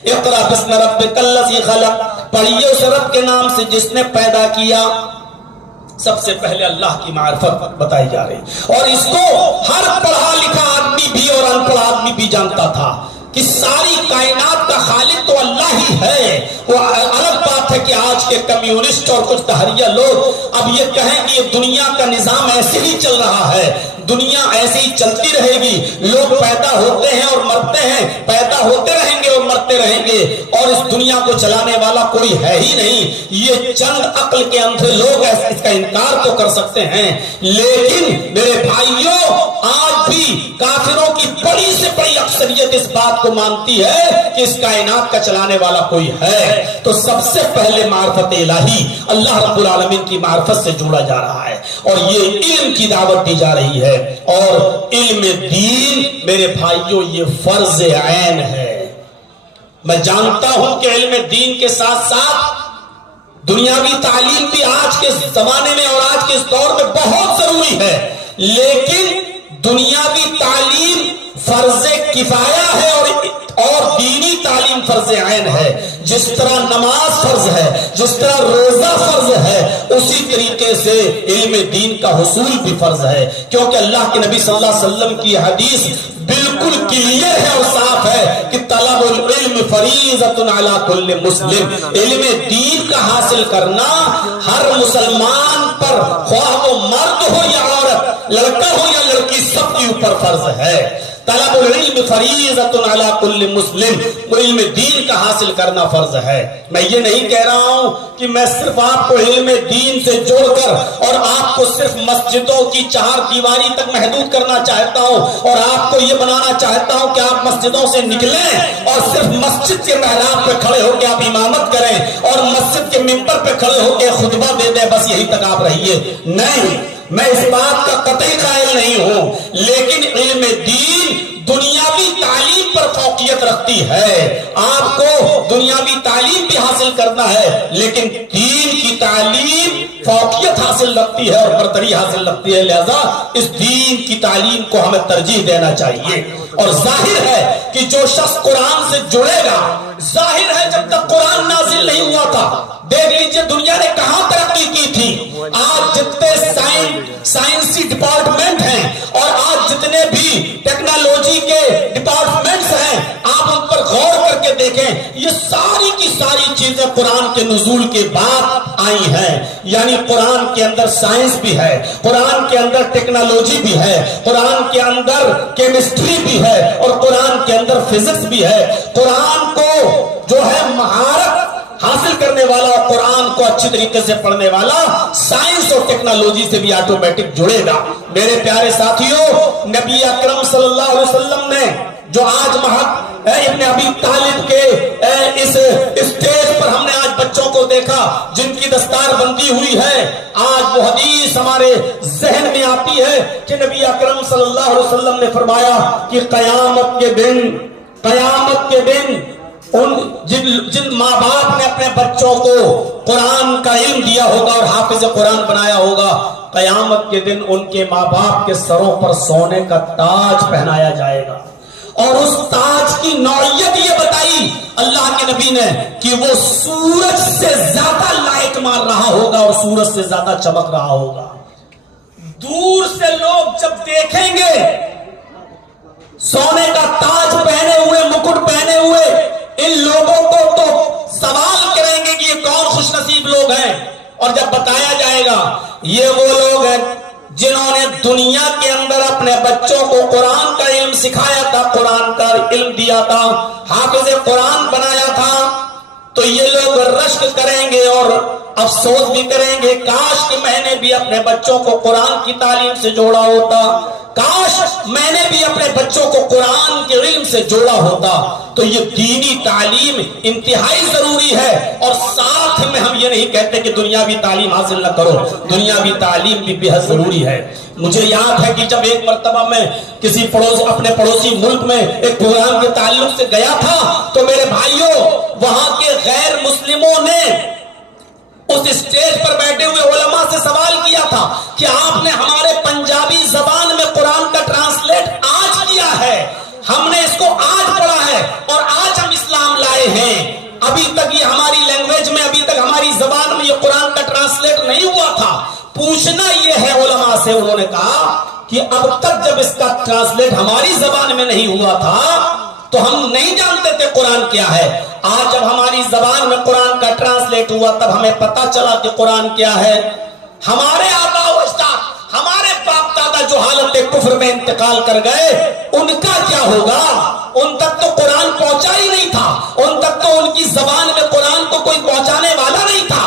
اقرأ بسم ربک الذی خلق، پڑھیے اس رب کے نام سے جس نے پیدا کیا۔ سب سے پہلے اللہ کی معرفت بتائی جا رہی، اور اس کو ہر پڑھا لکھا آدمی بھی اور ان پڑھ آدمی بھی جانتا تھا کہ ساری کائنات کا خالق تو اللہ ہی ہے۔ وہ الگ بات ہے کہ آج کے کمیونسٹ اور کچھ دہریہ لوگ اب یہ کہیں کہ یہ دنیا کا نظام ایسے ہی چل رہا ہے، دنیا ایسے ہی چلتی رہے گی، لوگ پیدا ہوتے ہیں اور مرتے ہیں، پیدا ہوتے رہیں گے اور مرتے رہیں گے، اور اس دنیا کو چلانے والا کوئی ہے ہی نہیں۔ یہ چند عقل کے اندھے لوگ اس کا انکار تو کر سکتے ہیں، لیکن میرے بھائیوں آج بھی کافروں کی بڑی سے بڑی اکثریت اس بات کو مانتی ہے کہ اس کائنات کا چلانے والا کوئی ہے۔ تو سب سے پہلے معرفت الہی اللہ رب العالمین کی معرفت سے جوڑا جا رہا ہے، اور یہ علم کی دعوت دی جا رہی ہے، اور علم دین میرے بھائیوں یہ فرض عین ہے۔ میں جانتا ہوں کہ علم دین کے ساتھ ساتھ دنیاوی تعلیم بھی آج کے زمانے میں اور آج کے اس دور میں بہت ضروری ہے، لیکن دنیاوی تعلیم فرض کفایہ ہے اور دینی تعلیم فرض عین ہے۔ جس طرح نماز فرض ہے، جس طرح روزہ فرض ہے، اسی طریقے سے علم دین کا حصول بھی فرض ہے، کیونکہ اللہ کے نبی صلی اللہ علیہ وسلم کی حدیث بالکل کلیئر ہے اور صاف ہے کہ طلب العلم فریضۃ علی کل مسلم، علم دین کا حاصل کرنا ہر مسلمان پر، خواہ وہ مرد ہو یا عورت، لڑکا ہو یا لڑکی، سب کے اوپر فرض ہے۔ طلب العلم فریضۃ علی کل مسلم، وہ علم دین کا حاصل کرنا فرض ہے۔ میں یہ نہیں کہہ رہا ہوں کہ میں صرف آپ کو علم دین سے جوڑ کر اور آپ کو صرف مسجدوں کی چہار دیواری تک محدود کرنا چاہتا ہوں، اور آپ کو یہ بنانا چاہتا ہوں کہ آپ مسجدوں سے نکلیں اور صرف مسجد کے محراب پہ کھڑے ہو کے آپ امامت کریں اور مسجد کے ممبر پہ کھڑے ہو کے خطبہ دے دیں، بس یہی تک آپ رہیے۔ نہیں، میں اس بات کا قطعی قائل نہیں ہوں، لیکن علم دین دنیاوی تعلیم پر فوقیت رکھتی ہے۔ آپ کو دنیاوی تعلیم بھی حاصل کرنا ہے، لیکن دین کی تعلیم فوقیت حاصل رکھتی ہے اور برتری حاصل رکھتی ہے، لہذا اس دین کی تعلیم کو ہمیں ترجیح دینا چاہیے۔ اور ظاہر ہے کہ جو شخص قرآن سے جڑے گا، ظاہر ہے جب تک قرآن نازل نہیں ہوا تھا، دیکھ لیجئے دنیا نے کہاں ترقی کی تھی۔ آج جتنے سائنسی ڈپارٹمنٹ ہیں اور آج جتنے بھی ٹیکنالوجی کے ڈپارٹمنٹس ہیں، آپ ان پر غور کر کے دیکھیں، یہ ساری کی ساری چیزیں قرآن کے نزول کے بعد آئی ہیں۔ یعنی قرآن کے اندر سائنس بھی ہے، قرآن کے اندر ٹیکنالوجی بھی ہے، قرآن کے اندر کیمسٹری بھی ہے، اور قرآن کے اندر فزکس بھی ہے۔ قرآن کو جو ہے مہارت حاصل کرنے والا، قرآن کو اچھی طریقے سے پڑھنے والا، سائنس اور ٹیکنالوجی سے بھی آٹومیٹک جڑے گا۔ میرے پیارے ساتھیوں، نبی اکرم صلی اللہ علیہ وسلم نے جو آج ابن ابی طالب کے اس اسٹیج پر ہم نے آج بچوں کو دیکھا جن کی دستار بندی ہوئی ہے، آج وہ حدیث ہمارے ذہن میں آتی ہے کہ نبی اکرم صلی اللہ علیہ وسلم نے فرمایا کہ قیامت کے دن جن ماں باپ نے اپنے بچوں کو قرآن کا علم دیا ہوگا اور حافظ قرآن بنایا ہوگا، قیامت کے دن ان کے ماں باپ کے سروں پر سونے کا تاج پہنایا جائے گا، اور اس تاج کی نوعیت یہ بتائی اللہ کے نبی نے کہ وہ سورج سے زیادہ لائٹ مار رہا ہوگا اور سورج سے زیادہ چمک رہا ہوگا۔ دور سے لوگ جب دیکھیں گے سونے کا تاج پہنے ہوئے، مکٹ پہنے ہوئے ان لوگوں کو، تو سوال کریں گے کہ یہ کون خوش نصیب لوگ ہیں، اور جب بتایا جائے گا یہ وہ لوگ ہیں جنہوں نے دنیا کے اندر اپنے بچوں کو قرآن کا علم سکھایا تھا، قرآن کا علم دیا تھا، حافظ قرآن بنایا تھا، تو یہ لوگ رشک کریں گے اور افسوس بھی کریں گے، کاش کہ میں نے بھی اپنے بچوں کو قرآن کی تعلیم سے جوڑا ہوتا، کاش میں نے بھی اپنے بچوں کو قرآن کے علم سے جوڑا ہوتا۔ تو یہ دینی تعلیم انتہائی ضروری ہے، اور ساتھ میں ہم یہ نہیں کہتے کہ دنیاوی تعلیم حاصل نہ کرو، دنیاوی تعلیم بھی بے حد ضروری ہے۔ مجھے یاد ہے کہ جب ایک مرتبہ میں کسی اپنے پڑوسی ملک میں ایک پروگرام کے تعلق سے گیا تھا، تو میرے بھائیوں وہاں کے غیر مسلموں نے اس اسٹیج پر بیٹھے ہوئے علماء سے سوال کیا تھا کہ آپ نے ہمارے پنجابی زبان میں قرآن کا ٹرانسلیٹ آج کیا ہے، ہم نے اس کو آج پڑھا ہے اور آج ہم اسلام لائے ہیں. ابھی تک یہ ہماری لینگویج میں، ابھی تک ہماری زبان میں یہ قرآن کا ٹرانسلیٹ نہیں ہوا تھا. پوچھنا یہ ہے علماء سے، انہوں نے کہا کہ اب تک جب اس کا ٹرانسلیٹ ہماری زبان میں نہیں ہوا تھا تو ہم نہیں جانتے تھے قرآن کیا ہے. آج جب ہماری زبان میں قرآن کا ٹرانسلیٹ ہوا تب ہمیں پتا چلا کہ قرآن کیا ہے. ہمارے آباء و اجداد، ہمارے باپ دادا جو حالت کفر میں انتقال کر گئے، ان کا کیا ہوگا؟ ان تک تو قرآن پہنچا ہی نہیں تھا، ان تک تو ان کی زبان میں قرآن کو کوئی پہنچانے والا نہیں تھا.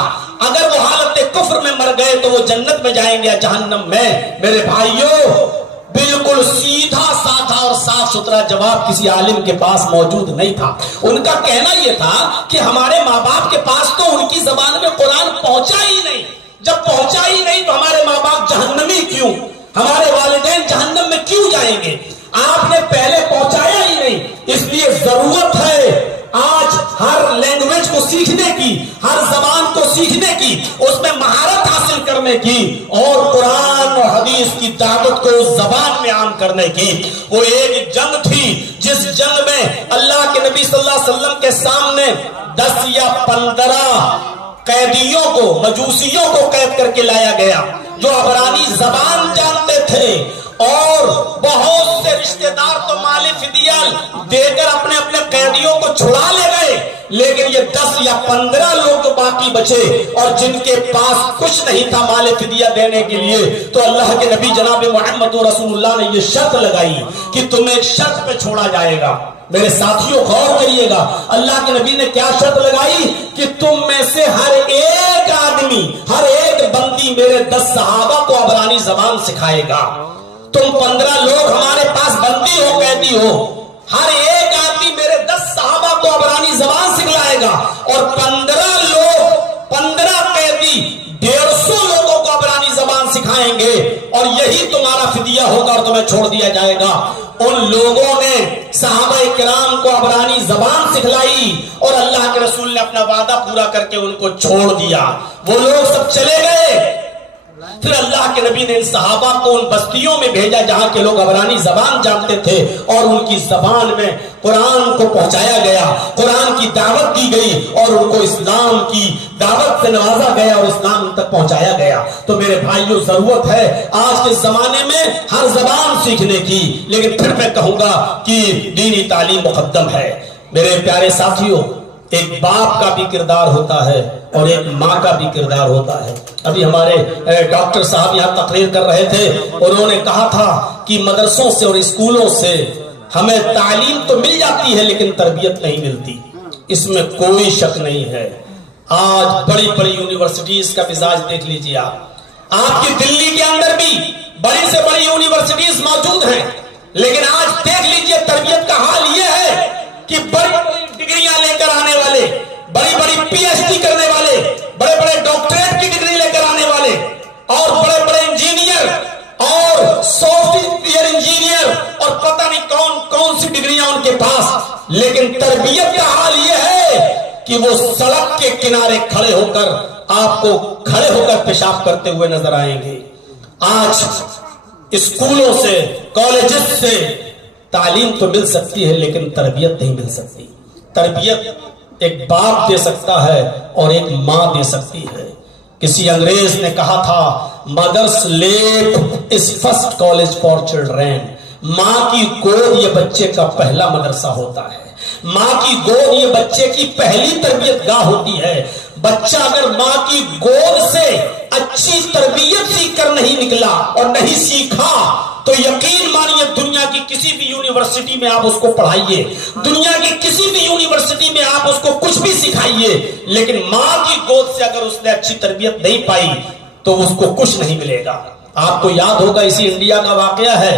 اگر وہ حالت کفر میں مر گئے تو وہ جنت میں جائیں گے یا جہنم میں؟ میرے بھائیوں، بالکل سیدھا سادھا اور صاف ستھرا جواب کسی عالم کے پاس موجود نہیں تھا. ان کا کہنا یہ تھا کہ ہمارے ماں باپ کے پاس تو ان کی زبان میں قرآن پہنچا ہی نہیں. جب پہنچا ہی نہیں تو ہمارے ماں باپ جہنمی کیوں، ہمارے والدین جہنم میں کیوں جائیں گے؟ آپ نے پہلے پہنچایا ہی نہیں. اس لیے ضرورت ہے آج ہر لینگویج کو سیکھنے کی، ہر زبان کو سیکھنے کی، اس میں مہارت حاصل کرنے کی اور قرآن اور حدیث کی دعوت کو اس زبان میں عام کرنے کی. وہ ایک جنگ تھی جس جنگ میں اللہ کے نبی صلی اللہ علیہ وسلم کے سامنے 10 یا 15 قیدیوں کو، مجوسیوں کو قید کر کے لایا گیا جو عبرانی زبان جانتے تھے، اور بہت سے رشتہ دار تو مال فدیہ دے کر اپنے اپنے قیدیوں کو چھڑا لے گئے. لیکن یہ 10 یا 15 لوگ جو باقی بچے اور جن کے پاس کچھ نہیں تھا مال فدیہ دینے کے لیے، تو اللہ کے نبی جناب محمد رسول اللہ نے یہ شرط لگائی کہ تمہیں ایک شرط پہ چھوڑا جائے گا. میرے ساتھیوں غور کریے گا، اللہ کے نبی نے کیا شرط لگائی کہ تم میں سے ہر ایک آدمی، ہر ایک بندی میرے 10 صحابہ کو عبرانی زبان سکھائے گا. تم 15 لوگ ہمارے پاس بندی ہو، قیدی ہو، ہر ایک آدمی میرے 10 صحابہ کو عبرانی زبان سکھلائے گا، اور 15 لوگ، 15 قیدی 150 لوگوں کو عبرانی زبان سکھائیں گے، اور یہی تمہارا فدیہ ہوگا اور تمہیں چھوڑ دیا جائے گا. ان لوگوں نے صحابہ کرام کو عبرانی زبان سکھلائی اور اللہ کے رسول نے اپنا وعدہ پورا کر کے ان کو چھوڑ دیا. وہ لوگ سب چلے گئے. پھر اللہ کے نبی نے ان صحابہ کو ان بستیوں میں بھیجا جہاں کے لوگ عبرانی زبان جانتے تھے، اور ان کی زبان میں قرآن کو پہنچایا گیا، قرآن کی دعوت دی گئی اور ان کو اسلام کی دعوت سے نوازا گیا اور اسلام ان تک پہنچایا گیا. تو میرے بھائیوں، ضرورت ہے آج کے زمانے میں ہر زبان سیکھنے کی، لیکن پھر میں کہوں گا کہ دینی تعلیم مقدم ہے. میرے پیارے ساتھیوں، ایک باپ کا بھی کردار ہوتا ہے اور ایک ماں کا بھی کردار ہوتا ہے. ابھی ہمارے ڈاکٹر صاحب یہاں تقریر کر رہے تھے، انہوں نے کہا تھا کہ مدرسوں سے اور اسکولوں سے ہمیں تعلیم تو مل جاتی ہے لیکن تربیت نہیں ملتی. اس میں کوئی شک نہیں ہے. آج بڑی بڑی یونیورسٹیز کا مزاج دیکھ لیجیے. آپ کی دلی کے اندر بھی بڑی سے بڑی یونیورسٹیز موجود ہیں، لیکن آج دیکھ لیجیے تربیت کا حال یہ ہے کہ بڑی بڑی ڈگریاں لے کر آنے والے، بڑی بڑی پی ایچ ڈی کرنے والے، بڑے بڑے ڈاکٹریٹ کی ڈگری لے کر آنے والے، اور بڑے بڑے انجینئر اور سافٹ ویئر انجینئر اور پتہ نہیں کون کون سی ڈگریاں ان کے پاس، لیکن تربیت کا حال یہ ہے کہ وہ سڑک کے کنارے کھڑے ہو کر آپ کو کھڑے ہو کر پیشاب کرتے ہوئے نظر آئیں گے. آج اسکولوں سے، کالجز سے تعلیم تو مل سکتی ہے لیکن تربیت نہیں مل سکتی. تربیت ایک باپ دے سکتا ہے اور ایک ماں دے سکتی ہے. کسی انگریز نے کہا تھا مدرس لیپ از فرسٹ کالج فار چلڈرن. ماں کی گود یہ بچے کا پہلا مدرسہ ہوتا ہے. ماں کی گود یہ بچے کی پہلی تربیت گاہ ہوتی ہے. بچہ اگر ماں کی گود سے اچھی تربیت سیکھ کر نہیں نکلا اور نہیں سیکھا تو یقین مانیے دنیا کی کسی بھی یونیورسٹی میں آپ اس کو پڑھائیے، دنیا کی کسی بھی یونیورسٹی میں آپ اس کو کچھ بھی سکھائیے، لیکن ماں کی گود سے اگر اس نے اچھی تربیت نہیں پائی تو اس کو کچھ نہیں ملے گا. آپ کو یاد ہوگا اسی انڈیا کا واقعہ ہے،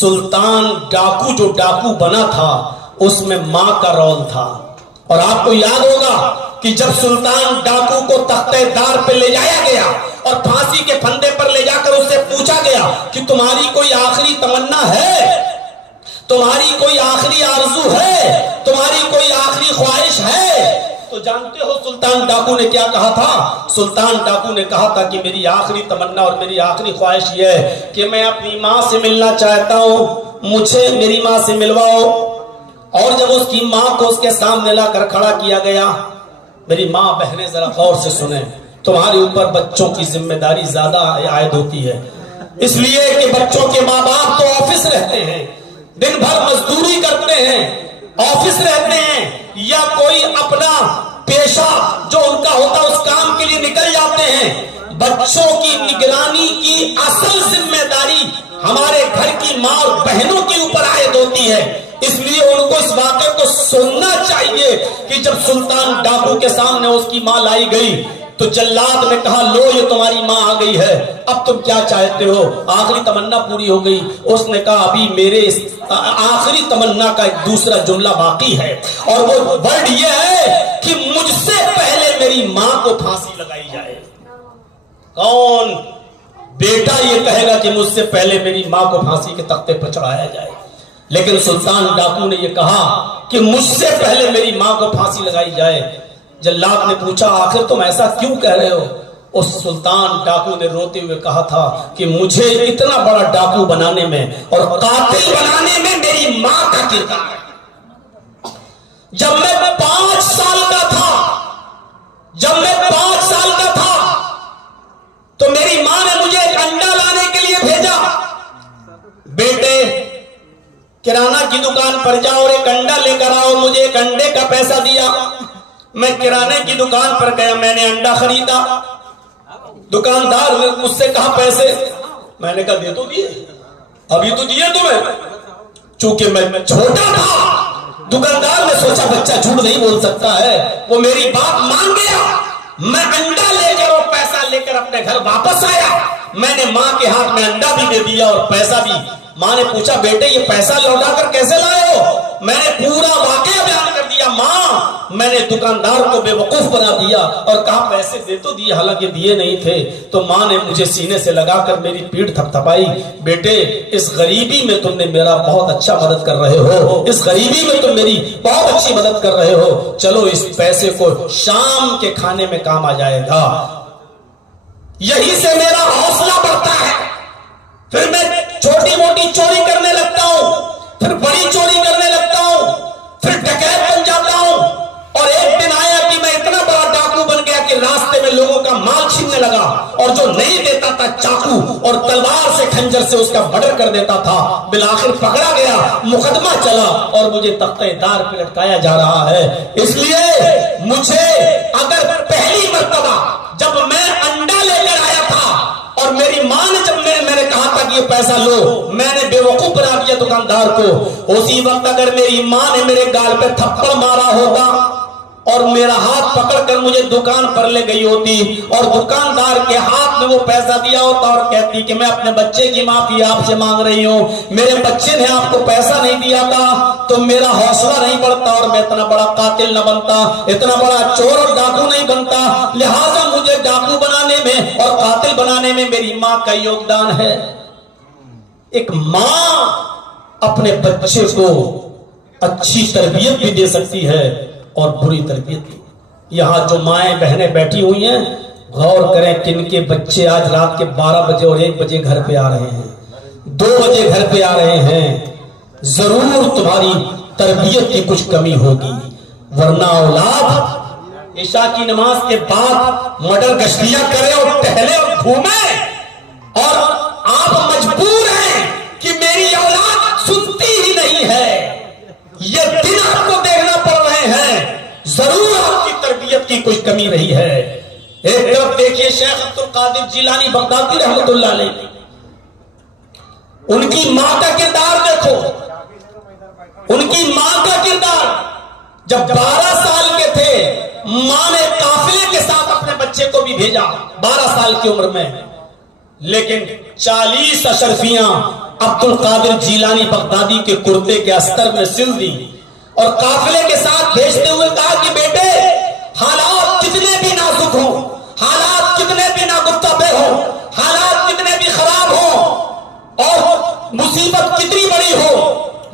سلطان ڈاکو جو ڈاکو بنا تھا اس میں ماں کا رول تھا. اور آپ کو یاد ہوگا کہ جب سلطان ڈاکو کو تختہ دار پہ لے جایا گیا اور پھانسی کے پھندے پر لے جا کر اس سے پوچھا گیا کہ تمہاری کوئی آخری تمنا ہے، تمہاری کوئی آخری آرزو ہے، تمہاری کوئی آخری خواہش ہے، تو جانتے ہو سلطان ڈاکو نے کیا کہا تھا؟ سلطان ڈاکو نے کہا تھا کہ میری آخری تمنا اور میری آخری خواہش یہ ہے کہ میں اپنی ماں سے ملنا چاہتا ہوں، مجھے میری ماں سے ملواؤ. اور جب اس کی ماں کو اس کے سامنے لا کر کھڑا کیا گیا، میری ماں بہنیں ذرا غور سے سنیں، تمہارے اوپر بچوں کی ذمہ داری زیادہ عائد ہوتی ہے، اس لیے کہ بچوں کے ماں باپ تو آفس رہتے ہیں، دن بھر مزدوری کرتے ہیں، آفس رہتے ہیں، یا کوئی اپنا پیشہ جو ان کا ہوتا ہے اس کام کے لیے نکل جاتے ہیں۔ بچوں کی نگرانی کی اصل ذمہ داری ہمارے گھر کی ماں اور بہنوں کے اوپر عائد ہوتی ہے، اس لیے ان کو اس واقعے کو سننا چاہیے کہ جب سلطان ڈاکو کے سامنے اس کی ماں لائی گئی تو جلاد نے کہا لو یہ تمہاری ماں آ گئی ہے، اب تم کیا چاہتے ہو؟ آخری تمنا پوری ہو گئی۔ اس نے کہا ابھی میرے آخری تمنا کا ایک دوسرا جملہ باقی ہے، اور وہ ورڈ یہ ہے کہ مجھ سے پہلے میری ماں کو پھانسی لگائی جائے۔ کون بیٹا یہ کہے گا کہ مجھ سے پہلے میری ماں کو پھانسی کے تختے پر چڑھایا جائے؟ لیکن سلطان ڈاکو نے یہ کہا کہ مجھ سے پہلے میری ماں کو پھانسی لگائی جائے۔ جلاد نے پوچھا آخر تم ایسا کیوں کہہ رہے ہو؟ اس سلطان ڈاکو نے روتے ہوئے کہا تھا کہ مجھے اتنا بڑا ڈاکو بنانے میں اور قاتل بنانے میں میری ماں کا کردار ہے۔ جب میں 5 سال کا تھا تو میری ماں نے مجھے ایک انڈا لانے کے لیے بھیجا، بیٹے کرانہ کی دکان پر جاؤ اور ایک انڈا لے کر آؤ، مجھے ایک انڈے کا پیسہ دیا۔ میں کرانے کی دکان پر گیا، میں نے انڈا خریدا، دکاندار نے مجھ سے کہا پیسے، میں نے کہا دے تو دیے، ابھی تو دیے تمہیں، چونکہ میں چھوٹا تھا دکاندار نے سوچا بچہ جھوٹ نہیں بول سکتا ہے، وہ میری بات مان گیا۔ میں انڈا لے کر اور پیسہ لے کر اپنے گھر واپس آیا، میں نے ماں کے ہاتھ میں انڈا بھی دے دیا اور پیسہ بھی۔ ماں نے پوچھا بیٹے یہ پیسہ لوٹا کر کیسے لائے ہو؟ میں نے پورا واقعہ بیان کر دیا، ماں میں نے دکاندار کو بے وقوف بنا دیا اور کہا پیسے دے تو دیے، حالانکہ دیے نہیں تھے۔ تو ماں نے مجھے سینے سے لگا کر میری پیٹھ تھپتھپائی، بیٹے اس غریبی میں تم نے میرا بہت اچھا مدد کر رہے ہو، اس غریبی میں تم میری بہت اچھی مدد کر رہے ہو، چلو اس پیسے کو شام کے کھانے میں کام آ جائے گا۔ یہی سے میرا حوصلہ بڑھتا ہے، پھر میں چھوٹی موٹی چوری کرنے لگتا ہوں، پھر بڑی چوری کرنے لگتا ہوں، پھر ڈکیت بن جاتا ہوں، اور ایک دن آیا کہ میں اتنا بڑا ڈاکو بن گیا کہ راستے میں لوگوں کا مال چھیننے لگا، اور جو نہیں دیتا تھا چاقو اور تلوار سے خنجر سے اس کا مرڈر کر دیتا تھا۔ بالآخر پکڑا گیا، مقدمہ چلا اور مجھے تختہ دار پہ لٹکایا جا رہا ہے۔ اس لیے مجھے اگر پہلی مرتبہ جب میں انڈا لے کر آیا تھا اور میری ماں نے جب میں نے کہا تھا کہ یہ پیسہ لو، میں نے بے وقوف بنا دیا دکاندار کو، اسی وقت اگر میری ماں نے میرے گال پہ تھپڑ مارا ہوگا اور میرا ہاتھ پکڑ کر مجھے دکان پر لے گئی ہوتی اور دکاندار کے ہاتھ میں وہ پیسہ دیا ہوتا اور کہتی کہ میں اپنے بچے کی معافی آپ سے مانگ رہی ہوں، میرے بچے نے آپ کو پیسہ نہیں دیا تھا، تو میرا حوصلہ نہیں بڑھتا اور میں اتنا بڑا قاتل نہ بنتا، اتنا بڑا چور اور ڈاکو نہیں بنتا۔ لہٰذا مجھے ڈاکو بنانے میں اور قاتل بنانے میں میری ماں کا یوگدان ہے۔ ایک ماں اپنے بچے کو اچھی تربیت بھی دے سکتی ہے اور بری تربیت بھی۔ یہاں جو مائیں بہنیں بیٹھی ہوئی ہیں غور کریں کن کے بچے آج رات کے 12 بجے اور 1 بجے گھر پہ آ رہے ہیں، 2 بجے گھر پہ آ رہے ہیں، ضرور تمہاری تربیت کی کچھ کمی ہوگی، ورنہ اولاد عشاء کی نماز کے بعد مڈر گشتیاں کرے اور ٹہلے اور گھومے، اور آپ مجبور ہیں کہ میری اولاد سنتی ہی نہیں ہے، یہ دن آپ کو دیکھنا پڑ رہے ہیں، ضرور آپ کی تربیت کی کچھ کمی رہی ہے۔ ایک طرف دیکھیے شیخ عبد القادر جیلانی بغدادی رحمت اللہ علیہ، ان کی ماں کا کردار دیکھو، ان کی ماں کا کردار، جب 12 سال کے تھے ماں نے قافلے کے ساتھ اپنے بچے کو بھی بھیجا 12 سال کی عمر میں، لیکن 40 اشرفیاں عبد القادر جیلانی بغدادی کے کرتے کے استر میں سل دی اور قافلے کے ساتھ بھیجتے ہوئے کہا کہ بیٹے حالات کتنے بھی نازک ہوں، حالات کتنے بھی ناگفتہ ہوں، حالات کتنے بھی خراب ہوں اور مصیبت کتنی بڑی ہو،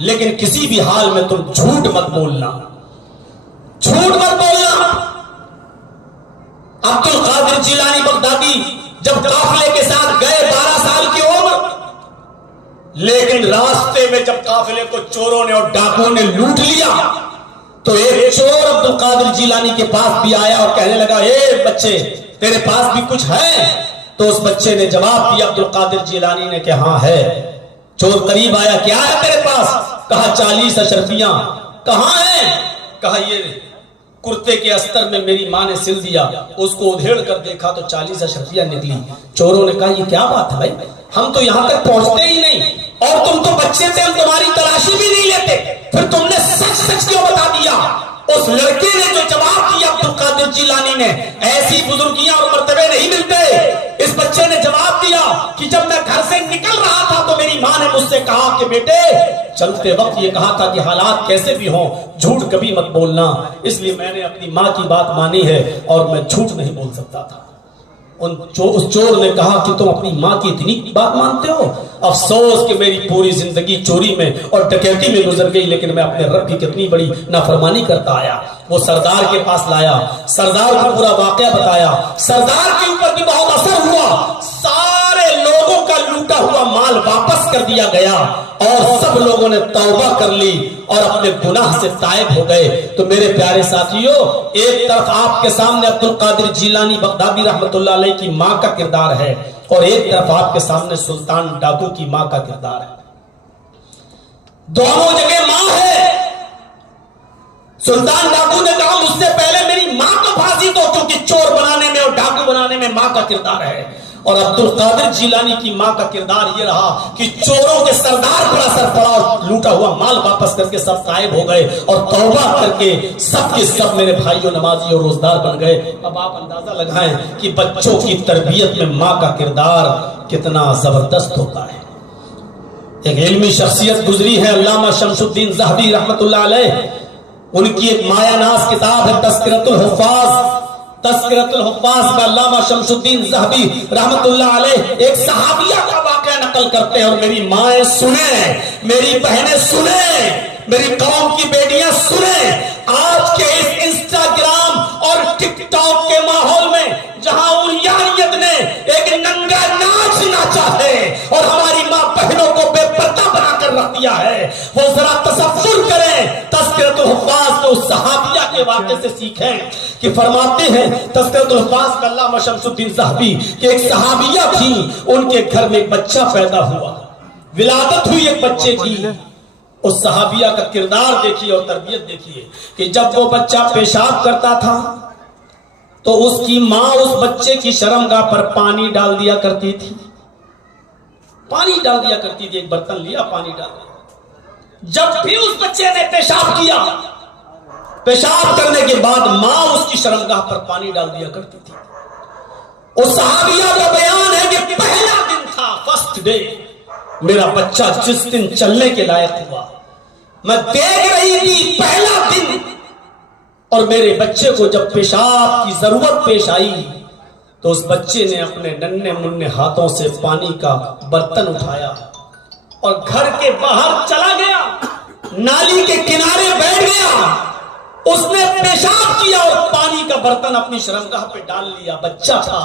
لیکن کسی بھی حال میں تم جھوٹ مت بولنا، جھوٹ مت بولنا۔ عبد القادر جیلانی بغدادی جب قافلے کے ساتھ گئے 12 سال کی عمر، لیکن راستے میں جب قافلے کو چوروں نے اور ڈاکوؤں نے لوٹ لیا تو ایک چور عبد القادر جیلانی کے پاس بھی آیا اور کہنے لگا اے بچے تیرے پاس بھی کچھ ہے؟ تو اس بچے نے جواب دیا عبد القادر جیلانی نے کہ ہاں ہے۔ چور قریب آیا، کیا ہے تیرے پاس؟ کہا 40 اشرفیاں۔ کہاں ہیں؟ کہا یہ کرتے کے استر میں میری ماں نے سل دیا۔ اس کو ادھیڑ کر دیکھا تو 40 اشرفیاں نکلی۔ چوروں نے کہا یہ کیا بات ہے بھائی، ہم تو یہاں تک پہنچتے ہی نہیں اور تم تو بچے تھے، ہم تمہاری تلاشی بھی نہیں لیتے، پھر تم نے سچ سچ کیوں بتا دیا؟ اس لڑکے نے جو جواب دیا عبد القادر جیلانی نے، ایسی بزرگیاں اور مرتبے نہیں ملتے۔ اس بچے نے جواب دیا کہ جب میں گھر سے نکل رہا تھا تو میری ماں نے مجھ سے کہا کہ بیٹے چلتے وقت یہ کہا تھا کہ حالات کیسے بھی ہوں جھوٹ کبھی مت بولنا، اس لیے میں نے اپنی ماں کی بات مانی ہے اور میں جھوٹ نہیں بول سکتا تھا۔ اس چور نے کہا کہ تم اپنی ماں کی اتنی بات مانتے ہو؟ افسوس کہ میری پوری زندگی چوری میں اور ڈکیتی میں گزر گئی، لیکن میں اپنے رب کی کتنی بڑی نافرمانی کرتا آیا۔ وہ سردار کے پاس لایا، سردار کو پورا واقعہ بتایا، سردار کے اوپر بھی بہت اثر ہوا، سارے لوگوں کا لوٹا ہوا مال واپس کر دیا گیا اور سب لوگوں نے توبہ کر لی اور اپنے گناہ سے تائب ہو گئے۔ تو میرے پیارے ساتھیوں، ایک طرف آپ کے سامنے عبد القادر جیلانی بغدادی رحمت اللہ علیہ کی ماں کا کردار ہے اور ایک طرف آپ کے سامنے سلطان ڈاکو کی ماں کا کردار ہے۔ دونوں جگہ ماں ہے۔ سلطان ڈاکو نے کہا مجھ سے پہلے میری ماں کو پھانسی دو، کیونکہ چور بنانے میں اور ڈاکو بنانے میں ماں کا کردار ہے۔ اور عبد القادر جیلانی کی ماں کا کردار یہ رہا کہ چوروں کے سردار پر اثر پڑا اور لوٹا ہوا مال واپس کر کے سب تائب ہو گئے اور توبہ کر کے سب کے سب میرے بھائیوں نمازی اور روزدار بن گئے۔ اب آپ اندازہ لگائیں کہ بچوں کی تربیت میں ماں کا کردار کتنا زبردست ہوتا ہے۔ ایک علمی شخصیت گزری ہے علامہ شمس الدین ذہبی رحمت اللہ علیہ، ان کی ایک مایہ ناز کتاب ہے تذکرۃ الحفاظ۔ تذکرۃ الحفاظ میں علامہ شمس الدین ذہبی رحمت اللہ علیہ ایک صحابیہ کا واقعہ نقل کرتے ہیں، اور میری مائیں سنیں، میری بہنیں سنیں، میری قوم کی بیٹیاں سنیں۔ آج کے اس انسٹاگرام اور ٹک ٹاک کے ماحول میں جہاں اولیانیت نے ایک ننگا ناچ ناچا ہے اور ہماری ماں بہنوں کو بے پردہ بنا کر رکھ دیا ہے، وہ ذرا تصور کریں، تذکرۃ الحفاظ کو اس صحابیہ کے واقعے سے سیکھیں کہ فرماتے ہیں تذکرۃ الحفاظ کا علامہ شمس الدین ذہبی کہ ایک صحابیہ تھی، ان کے گھر میں ایک بچہ پیدا ہوا، ولادت ہوئی ایک بچے کی۔ اس صحابیہ کا کردار دیکھیے اور تربیت دیکھیے کہ جب وہ بچہ پیشاب کرتا تھا تو اس کی ماں اس بچے کی شرمگاہ پر پانی ڈال دیا کرتی تھی، پانی ڈال دیا کرتی تھی، ایک برتن لیا پانی ڈال دیا۔ جب بھی اس بچے نے پیشاب کیا، پیشاب کرنے کے بعد ماں اس کی شرمگاہ پر پانی ڈال دیا کرتی تھی۔ اس صحابیہ کا بیان ہے کہ پہلا دن تھا، فرسٹ ڈے، میرا بچہ جس دن چلنے کے لائق ہوا، میں دیکھ رہی تھی پہلا دن، اور میرے بچے کو جب پیشاب کی ضرورت پیش آئی تو اس بچے نے اپنے ننھے منھے ہاتھوں سے پانی کا برتن اٹھایا اور گھر کے باہر چلا گیا، نالی کے کنارے بیٹھ گیا، اس نے پیشاب کیا اور پانی کا برتن اپنی شرمگاہ پہ ڈال لیا۔ بچہ تھا،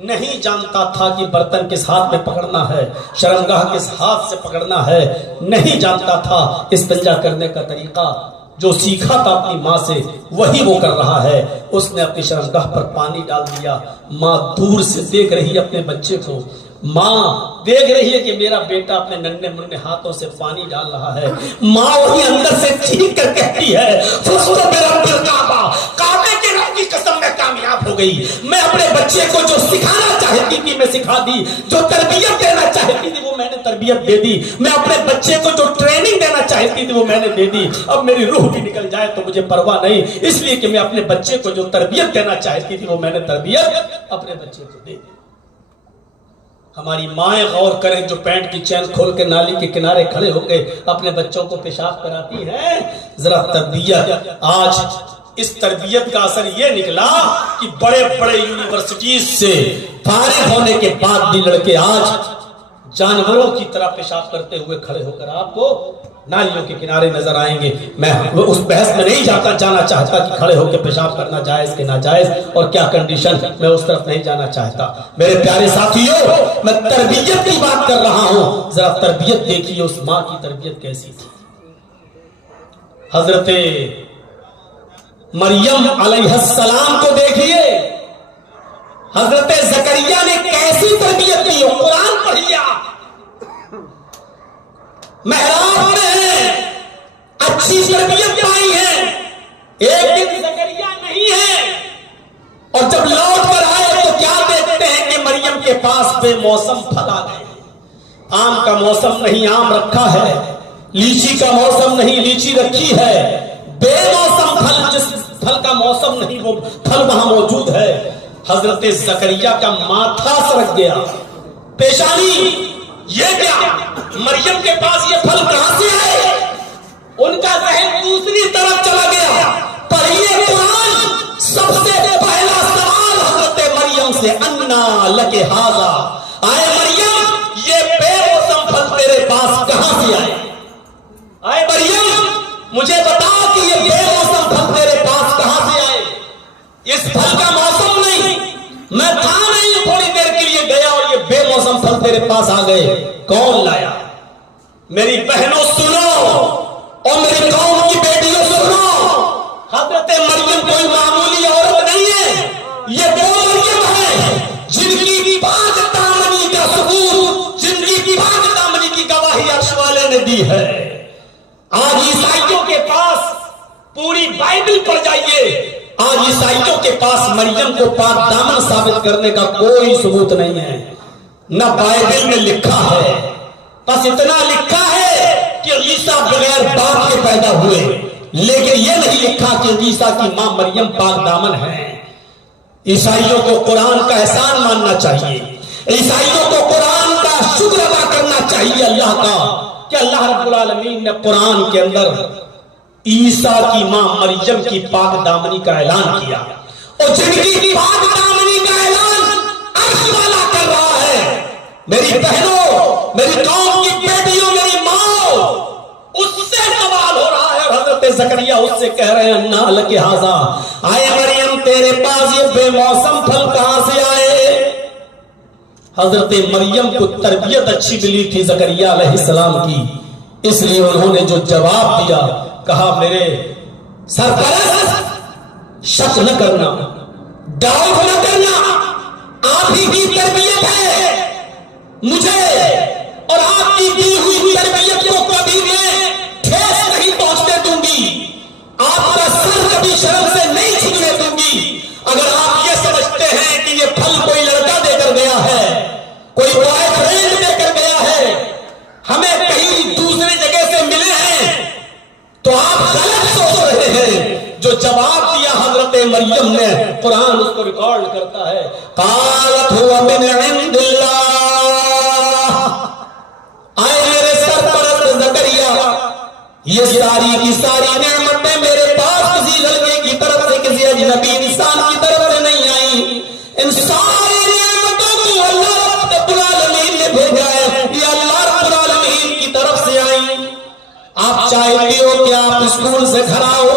نہیں جانتا تھا کہ برتن کس ہاتھ میں پکڑنا ہے، شرمگاہ کس ہاتھ سے پکڑنا ہے، نہیں جانتا تھا استنجا کرنے کا طریقہ۔ جو سیکھا تھا اپنی ماں سے وہی وہ کر رہا ہے۔ اس نے اپنی شرمگاہ پر پانی ڈال دیا، ماں دور سے دیکھ رہی ہے اپنے بچے کو، ماں دیکھ رہی ہے کہ میرا بیٹا اپنے ننھے منھے ہاتھوں سے پانی ڈال رہا ہے۔ ماں وہی اندر سے چیخ کر کہتی ہے فزت برب الکعبہ، کعبے کے رب کی قسم میں کامیاب ہو گئی، میں اپنے بچے کو جو سکھانا چاہتی تھی میں سکھا دی، جو تربیت دینا چاہتی تھی وہ میں نے تربیت دے دی، میں اپنے بچے کو جو ٹریننگ دینا چاہتی تھی وہ میں نے دے دی، اب میری روح بھی نکل جائے تو مجھے پرواہ نہیں، اس لیے کہ میں اپنے بچے کو جو تربیت دینا چاہتی تھی وہ میں نے تربیت اپنے بچے کو دے دی۔ ہماری مائیں غور کریں جو پینٹ کی چین کھول کے نالی کے کنارے کھڑے ہو کے اپنے بچوں کو پیشاب کراتی ہیں، ذرا تربیت۔ آج اس تربیت کا اثر یہ نکلا کہ بڑے بڑے یونیورسٹیز سے فارغ ہونے کے بعد بھی لڑکے آج جانوروں کی طرح پیشاب کرتے ہوئے کھڑے ہو کر آپ کو نالیوں کے کنارے نظر آئیں گے. میں اس بحث میں نہیں جانا چاہتا کہ کھڑے ہو کے پیشاب کرنا جائز کہ ناجائز اور کیا کنڈیشن, میں اس طرف نہیں جانا چاہتا. میرے پیارے ساتھیوں, میں تربیت کی بات کر رہا ہوں. ذرا تربیت دیکھیے, اس ماں کی تربیت کیسی تھی. حضرت مریم علیہ السلام کو دیکھیے, حضرت زکریا نے کیسی تربیت کی. قرآن پڑھیے, محراب میں ہیں, اچھی تربیت پائی ہے. ایک دن زکریا نہیں ہے اور جب لوٹ کر آئے تو کیا دیکھتے ہیں کہ مریم کے پاس بے موسم پھل آ گئے. آم کا موسم نہیں, آم رکھا ہے. لیچی کا موسم نہیں, لیچی رکھی ہے. بے موسم پھل, جس پھل کا موسم نہیں وہ پھل وہاں موجود ہے. حضرت زکریا کا ماتھا سرک گیا, پیشانی. یہ کیا, مریم کے پاس یہ پھل کہاں سے آئے؟ ان کا ذہن دوسری طرف چلا گیا. پڑھیے قرآن, سب سے پہلا سوال حضرت مریم سے, انا لک ھذا, آئے مریم یہ بے موسم پھل تیرے پاس کہاں سے آئے؟ آئے مریم مجھے بتا کہ یہ بے موسم پھل تیرے پاس کہاں سے آئے؟ اس پھل کا موسم نہیں, میں تھا نہیں, تھوڑی دیر کے لیے گیا اور یہ بے موسم پھل تیرے پاس آ گئے. کون لایا؟ میری بہنوں سنو اور میری قوم کی بیٹیوں سنو, حضرت مریم کوئی معمولی عورت نہیں ہے. یہ وہ مریم ہے جن کی پاک دامنی کا ثبوت, جن کی پاک دامنی کی گواہی عرش والے نے دی ہے. آج عیسائیوں کے پاس پوری بائبل پڑھ جائیے, آج عیسائیوں کے پاس مریم کو پاک دامن ثابت کرنے کا کوئی ثبوت نہیں ہے. نہ بائبل میں لکھا ہے, بس اتنا لکھا ہے کہ عیسیٰ بغیر باپ کے پیدا ہوئے, لیکن یہ نہیں لکھا کہ عیسیٰ کی ماں مریم پاک دامن ہے. عیسائیوں کو قرآن کا احسان ماننا چاہیے, عیسائیوں کو قرآن کا شکر ادا کرنا چاہیے اللہ کا کہ اللہ رب العالمین نے قرآن کے اندر عیسیٰ کی ماں مریم کی پاک دامنی کا اعلان کیا, اور جن کی پاک دامنی کا اعلان عرش والا کر رہا ہے. میری بہنوں, میری قوم کی بیٹیوں, میری ماں, اس سے سوال ہو رہا ہے. حضرت زکریا اس سے کہہ رہے ہیں انا لک ھذا, آئے مریم تیرے پاس یہ بے موسم پھل کہاں سے آئے؟ حضرت مریم کو تربیت اچھی ملی تھی زکریا علیہ السلام کی, اس لیے انہوں نے جو جواب دیا, کہا میرے سرپرست شک نہ کرنا, ڈاؤٹ نہ کرنا, آپ ہی کی تربیت ہے. مجھے اور آپ کی دی ہوئی تربیت کو کبھی میں ٹھیس نہیں پہنچنے دوں گی, آپ کا سر کبھی شرم سے نہیں چھونے دوں گی. اگر آپ یہ سمجھتے ہیں کہ یہ پھل کوئی لڑکا دے کر گیا ہے, کوئی بوائے فرینڈ دے کر گیا ہے, ہمیں کہیں دوسری جگہ سے ملے ہیں, تو آپ غلط سوچ رہے ہیں. جو جواب دیا حضرت مریم نے, قرآن اس کو ریکارڈ کرتا ہے, قالت هو من عند اللہ, آئے میرے سرپرست زکریا, یہ ساری کی ساری نعمتیں میرے پاس کسی لڑکے کی طرف سے, کسی اجنبی انسان کی طرف سے نہیں آئی. ان ساری نعمتوں کو اللہ رب العالمین نے بھیجا ہے, یہ اللہ رب العالمین کی طرف سے آئی. آپ چاہتے ہو کہ آپ اسکول سے گھر آؤ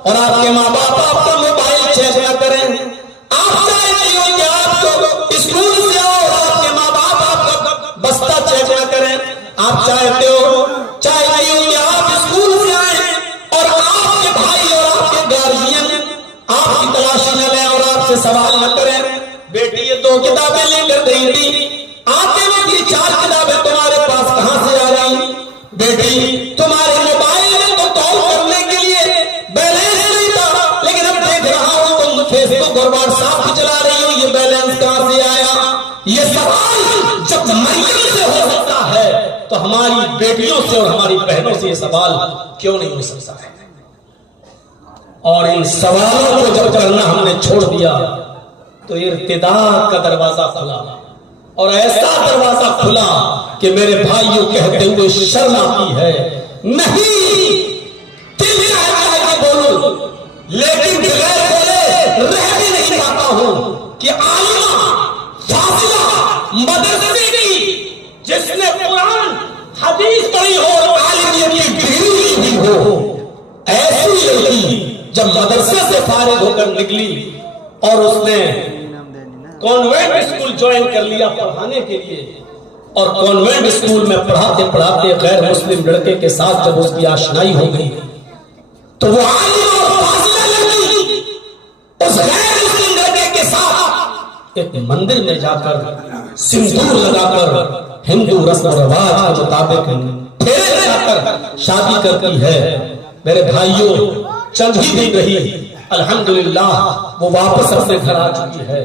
اور آپ کے ماں باپ آپ کا موبائل چیک نہ کریں, آپ چاہتے ہو کہ آپ کو اسکول سے آؤ اور آپ کے ماں باپ آپ کا بستہ چیک نہ کریں, آپ چاہتے ہو کہ آپ اسکول سے آئیں اور آپ کے بھائی اور آپ کے گارجین آپ کی تلاشی نہ لیں اور آپ سے سوال نہ کریں, بیٹی یہ 2 کتابیں لے کر گئی تھی, آتے وقت یہ 4 کتابیں تمہارے پاس کہاں سے آ گئی؟ بیٹی تمہارے موبائل میں تو کال کرنے کے لیے بیلنس نہیں تھا, لیکن اب دیکھ رہا ہوں تم فیس بک اور واٹس ایپ بھی چلا رہی ہو, یہ بیلنس کہاں سے آیا؟ یہ سوال جب مریم سے ہو سکتا ہے تو ہماری بیٹیوں سے اور ہماری بہنوں سے یہ سوال کیوں نہیں ہو سکتا ہے؟ اور ان سوالوں کو جب کرنا ہم نے چھوڑ دیا تو ارتداد کا دروازہ کھلا, اور ایسا دروازہ کھلا کہ میرے بھائیوں کہتے ہوئے شرم آتی ہے, نہیں دل چاہتا ہے کہ بولوں, لیکن بغیر بولے رہ بھی نہیں پاتا ہوں کہ عالمہ فاضلہ مدرسے کی جس نے قرآن حدیث پڑھی ہو اور عالمیت کی جب مدرسے سے فارغ ہو کر نکلی اور اس نے کانوینٹ اسکول جوائن کر لیا پڑھانے کے لیے، اور کانوینٹ اسکول میں پڑھاتے پڑھاتے غیر مسلم لڑکے کے ساتھ جب اس کی آشنائی ہو گئی تو وہ عالم اور فاضلہ لڑکی اس غیر مسلم لڑکے کے ساتھ ایک مندر میں جا کر سندور لگا کر ہندو رسم و رواج کے مطابق پھیرے لگا کر شادی کرتی ہے۔ میرے بھائیوں، چند ہی دن رہی، الحمدللہ وہ واپس اپنے گھر آ چکی ہے۔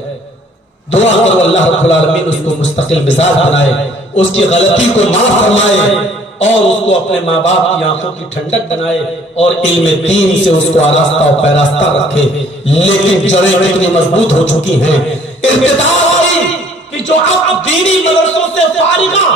دعا کرو اللہ رب العالمین اس کو مستقل مزاج بنائے، اس کی غلطی کو معاف فرمائے، اور اس کو اپنے ماں باپ کی آنکھوں کی ٹھنڈک بنائے، اور علم دین سے اس کو آراستہ و پیراستہ رکھے۔ لیکن جڑیں اتنی مضبوط ہو چکی ہیں ارتداد والی کہ جو اب دینی مدرسوں سے فارغہ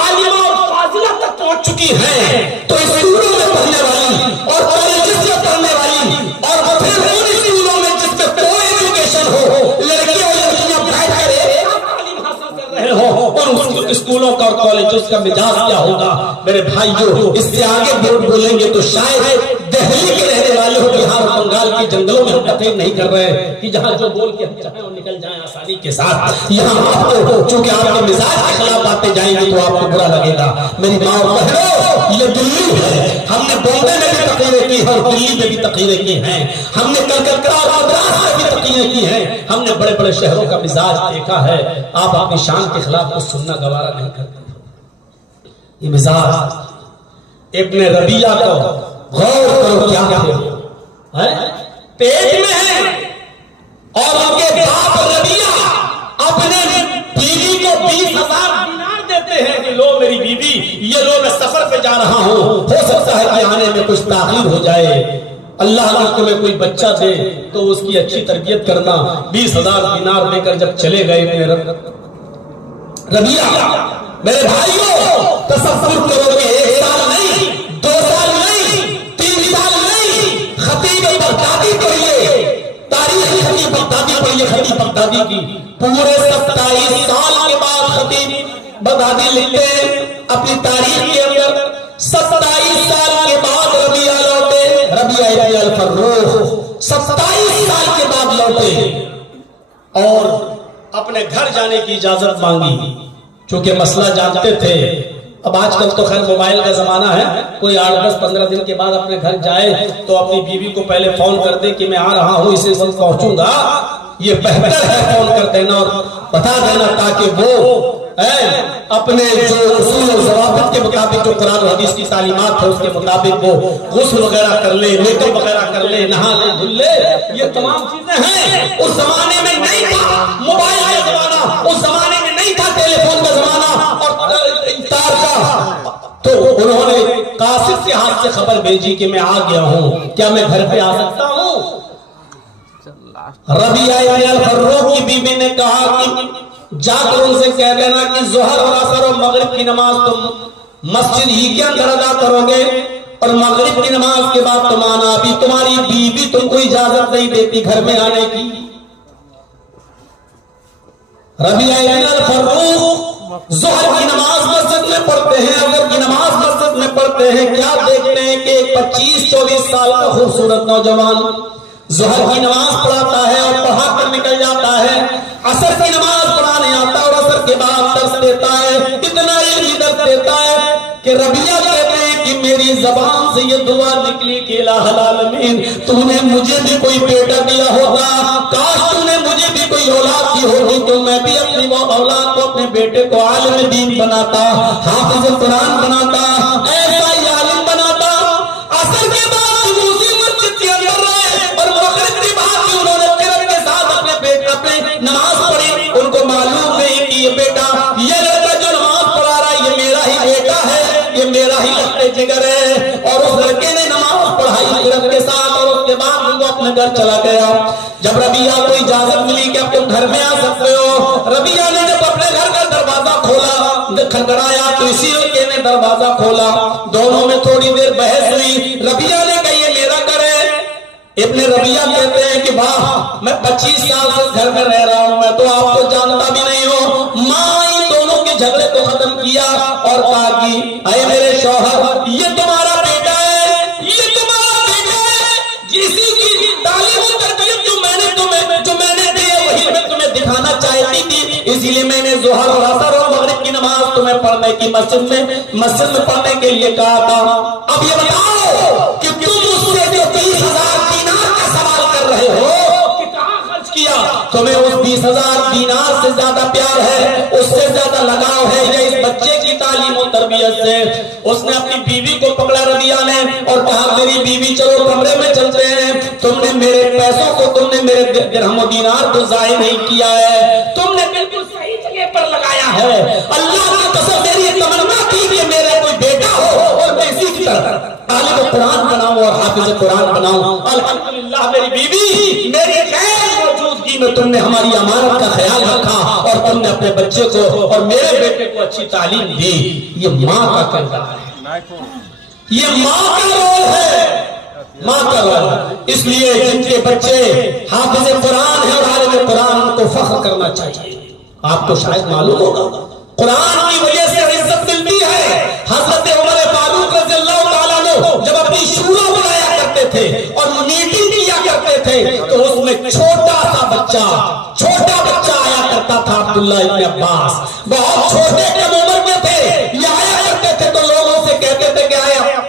عالمہ اور فاضلہ تک پہنچ چکی ہیں، تو اسکولوں میں پڑھنے والی اور کالجز میں پڑھنے والی اور پھر ان اسکولوں میں جس میں کوئی ایجوکیشن ہو، لڑکیاں اور لڑکیاں بیٹھ کر ایک تعلیم حاصل کر رہے ہو، اور اس اسکولوں کا اور کالجز کا مزاج کیا ہوگا؟ میرے بھائیوں، اس سے آگے بولیں گے تو شاید دہلی کے رہنے والے ہو بہار اور بنگال کے جنگلوں میں ہم تقریر نہیں کر رہے ہیں کہ جہاں جو بول کے ہم چاہیں اور نکل جائیں آسانی کے ساتھ۔ یہاں آپ کو چونکہ آپ کے مزاج کے خلاف باتیں جائیں گی تو آپ کو برا لگے گا۔ میری ماں اور بہنوں، یہ دلی ہے، ہم نے بامبے میں بھی تقریریں کی اور دلی میں بھی تقریریں کی ہیں، ہم نے کلکتہ اور مدراس میں بھی تقریریں کی ہیں، ہم نے بڑے بڑے شہروں کا مزاج دیکھا ہے۔ آپ اپنی شان کے خلاف کچھ سننا گوارا نہیں کرتے۔ یہ مزاج ابن ربیعہ کو غور کرو کیا ہے، پیٹ میں ہے، اور ان کے باپ ربیعہ اپنے بیوی کو 20,000 دینار دیتے ہیں کہ لو میری بیوی، یہ لو میں سفر پہ جا رہا ہوں، ہو سکتا ہے کہ آنے میں کچھ تاخیر ہو جائے، اللہ اگر تمہیں کوئی بچہ دے تو اس کی اچھی تربیت کرنا۔ 20,000 دینار دے کر جب چلے گئے ربیعہ، میرے بھائیوں تصور کرو کہ 1 سال نہیں، 2 سال نہیں، 3 سال نہیں، خطیب بغدادی پڑھیے، تاریخی خطیب بغدادی پڑھیے، خطیب بغدادی کی پورے 27 سال کے بعد خطیب بغدادی لکھتے ہیں اپنی تاریخ کے اندر، 27 سال کے بعد ربیعہ لوٹے، ربیعہ الفروخ 27 سال کے بعد لوٹے اور اپنے گھر جانے کی اجازت مانگی، چونکہ مسئلہ جانتے تھے۔ اب آج کل تو خیر موبائل کا زمانہ ہے، کوئی 8, 10, 15 دن کے بعد اپنے گھر جائے تو اپنی بیوی کو پہلے فون کر دے کہ میں آ رہا ہوں، اسی وقت پہنچوں گا، یہ بہتر ہے فون کر دینا اور بتا دینا، تاکہ وہ اپنے جو اصول و ضوابط کے مطابق جو قرآن و حدیث کی تعلیمات ہے اس کے مطابق وہ غسل وغیرہ کر لے، میک اپ وغیرہ کر لے، نہا لے، دھل لے۔ یہ تمام چیزیں ہیں، اس زمانے میں نہیں تھا موبائل کا زمانہ، اس زمانے میں نہیں تھا ٹیلی فون کا زمانہ اور تار کا، تو انہوں نے قاصد کے ہاتھ سے خبر بھیجی کہ میں آ گیا ہوں، کیا میں گھر پہ آ سکتا ہوں؟ ربیعہ الفروخ کی بیوی نے کہا کہ جا کر ان سے کہہ دینا کہ ظہر اور عصر اور مغرب کی نماز تم مسجد ہی کے اندر ادا کرو گے، اور مغرب کی نماز کے بعد تم آنا، ابھی تمہاری بیوی تم کو اجازت نہیں دیتی گھر میں آنے کی۔ ربیعہ الفروخ ظہر کی نماز مسجد میں پڑھتے ہیں، عصر کی نماز مسجد میں پڑھتے ہیں، کیا دیکھتے ہیں کہ 25-24 سال کا خوبصورت نوجوان ظہر کی نماز پڑھاتا ہے اور پڑھا کر نکل جاتا ہے، عصر کی نماز پڑھانے آتا ہے اور عصر کے بعد درس دیتا ہے، اتنا علمی درس دیتا ہے کہ ربیعہ کہتے ہیں کہ میری زبان سے یہ دعا نکلی کہ الہ العالمین تو نے مجھے بھی کوئی بیٹا دیا ہوگا، کاش تو نے مجھے بھی کوئی اولاد دی ہوگی تو میں بھی اپنی وہ اولاد کو، اپنے بیٹے کو عالم دین بناتا، حافظ قرآن بناتا، ایسا ہی عالم بناتا۔ عصر کے بعد اسی مسجد کے اندر رہے اور مغرب کے بعد بھی انہوں نے قرآن کے ساتھ اپنے نماز پڑھی، ان کو معلوم نہیں کہ یہ بیٹا، یہ لڑکا جو نماز پڑھا رہا ہے یہ میرا ہی بیٹا ہے، یہ میرا ہی لخت جگر ہے، اور اس لڑکے نے نماز پڑھائی قرآن کے ساتھ اور اس کے بعد وہ اپنے گھر چلا گیا۔ جب ربیعہ کو اجازت ملی کہ اب تم گھر میں آ سکتے ہو، ربیعہ نے جب اپنے گھر کا دروازہ کھولا، کھنکھڑایا تو اسی لڑکے نے دروازہ کھولا، دونوں میں تھوڑی دیر بحث ہوئی، ربیعہ نے کہا یہ میرا گھر ہے، ابن ربیعہ کہتے ہیں کہ واہ میں 25 سال سے گھر میں رہ رہا ہوں، میں تو آپ کو جانتا بھی نہیں ہوں۔ ماں ان دونوں کے جھگڑے کو ختم کیا اور کہا کہ اے میرے شوہر یہ تمہارا بیٹا ہے، یہ تمہارا بیٹا ہے، اسی کی اسی لیے میں نے ظہر اور عصر اور مغرب کی نماز تمہیں پڑھنے کی مسجد میں پڑھنے کے لیے کہا تھا۔ اب یہ بتاؤ کہ تم اس سے جو 20,000 دینار کا سوال کر رہے ہو کہ کہاں خرچ کیا، تمہیں اس 20,000 دینار سے زیادہ پیار ہے، اس سے زیادہ لگاؤ ہے یا اس بچے کی تعلیم و تربیت سے؟ اس نے اپنی بیوی کو پکڑا ربیہ نے اور کہا میری بیوی چلو کمرے میں چلتے ہیں، تم نے میرے پیسوں کو، تم نے میرے درہم و دینار کو ضائع نہیں کیا ہے، تم نے بالکل صحیح جگہ پر لگایا ہے۔ اللہ کی قسم میری یہ تمنا تھی کہ میرا کوئی بیٹا ہو اور میں اسی کی طرح عالم قرآن بناؤں اور حافظ قرآن بناؤں۔ الحمدللہ میری بیوی میری غیر موجودگی میں تم نے ہماری امانت کا خیال رکھا اور تم نے اپنے بچے کو اور میرے بیٹے کو اچھی تعلیم دی۔ یہ ماں کا کردار ہے، یہ ماں کا رول ہے، ماں کا رول۔ اس لیے جن کے بچے حافظ قرآن ہیں اور عالم قرآن، ان کو فخر کرنا چاہیے۔ آپ کو شاید معلوم ہوگا قرآن کی وجہ سے عزت ملتی ہے۔ حضرت عمر فاروق رضی اللہ تعالیٰ عنہ جب اپنی شورا بنایا کرتے تھے اور میٹنگ کیا کرتے تھے تو اس میں چھوٹا بچہ آیا کرتا تھا، عبداللہ ابن عباس، بہت چھوٹے کم عمر میں تھے، یہ آیا کرتے تھے تو لوگوں سے کہتے تھے کہ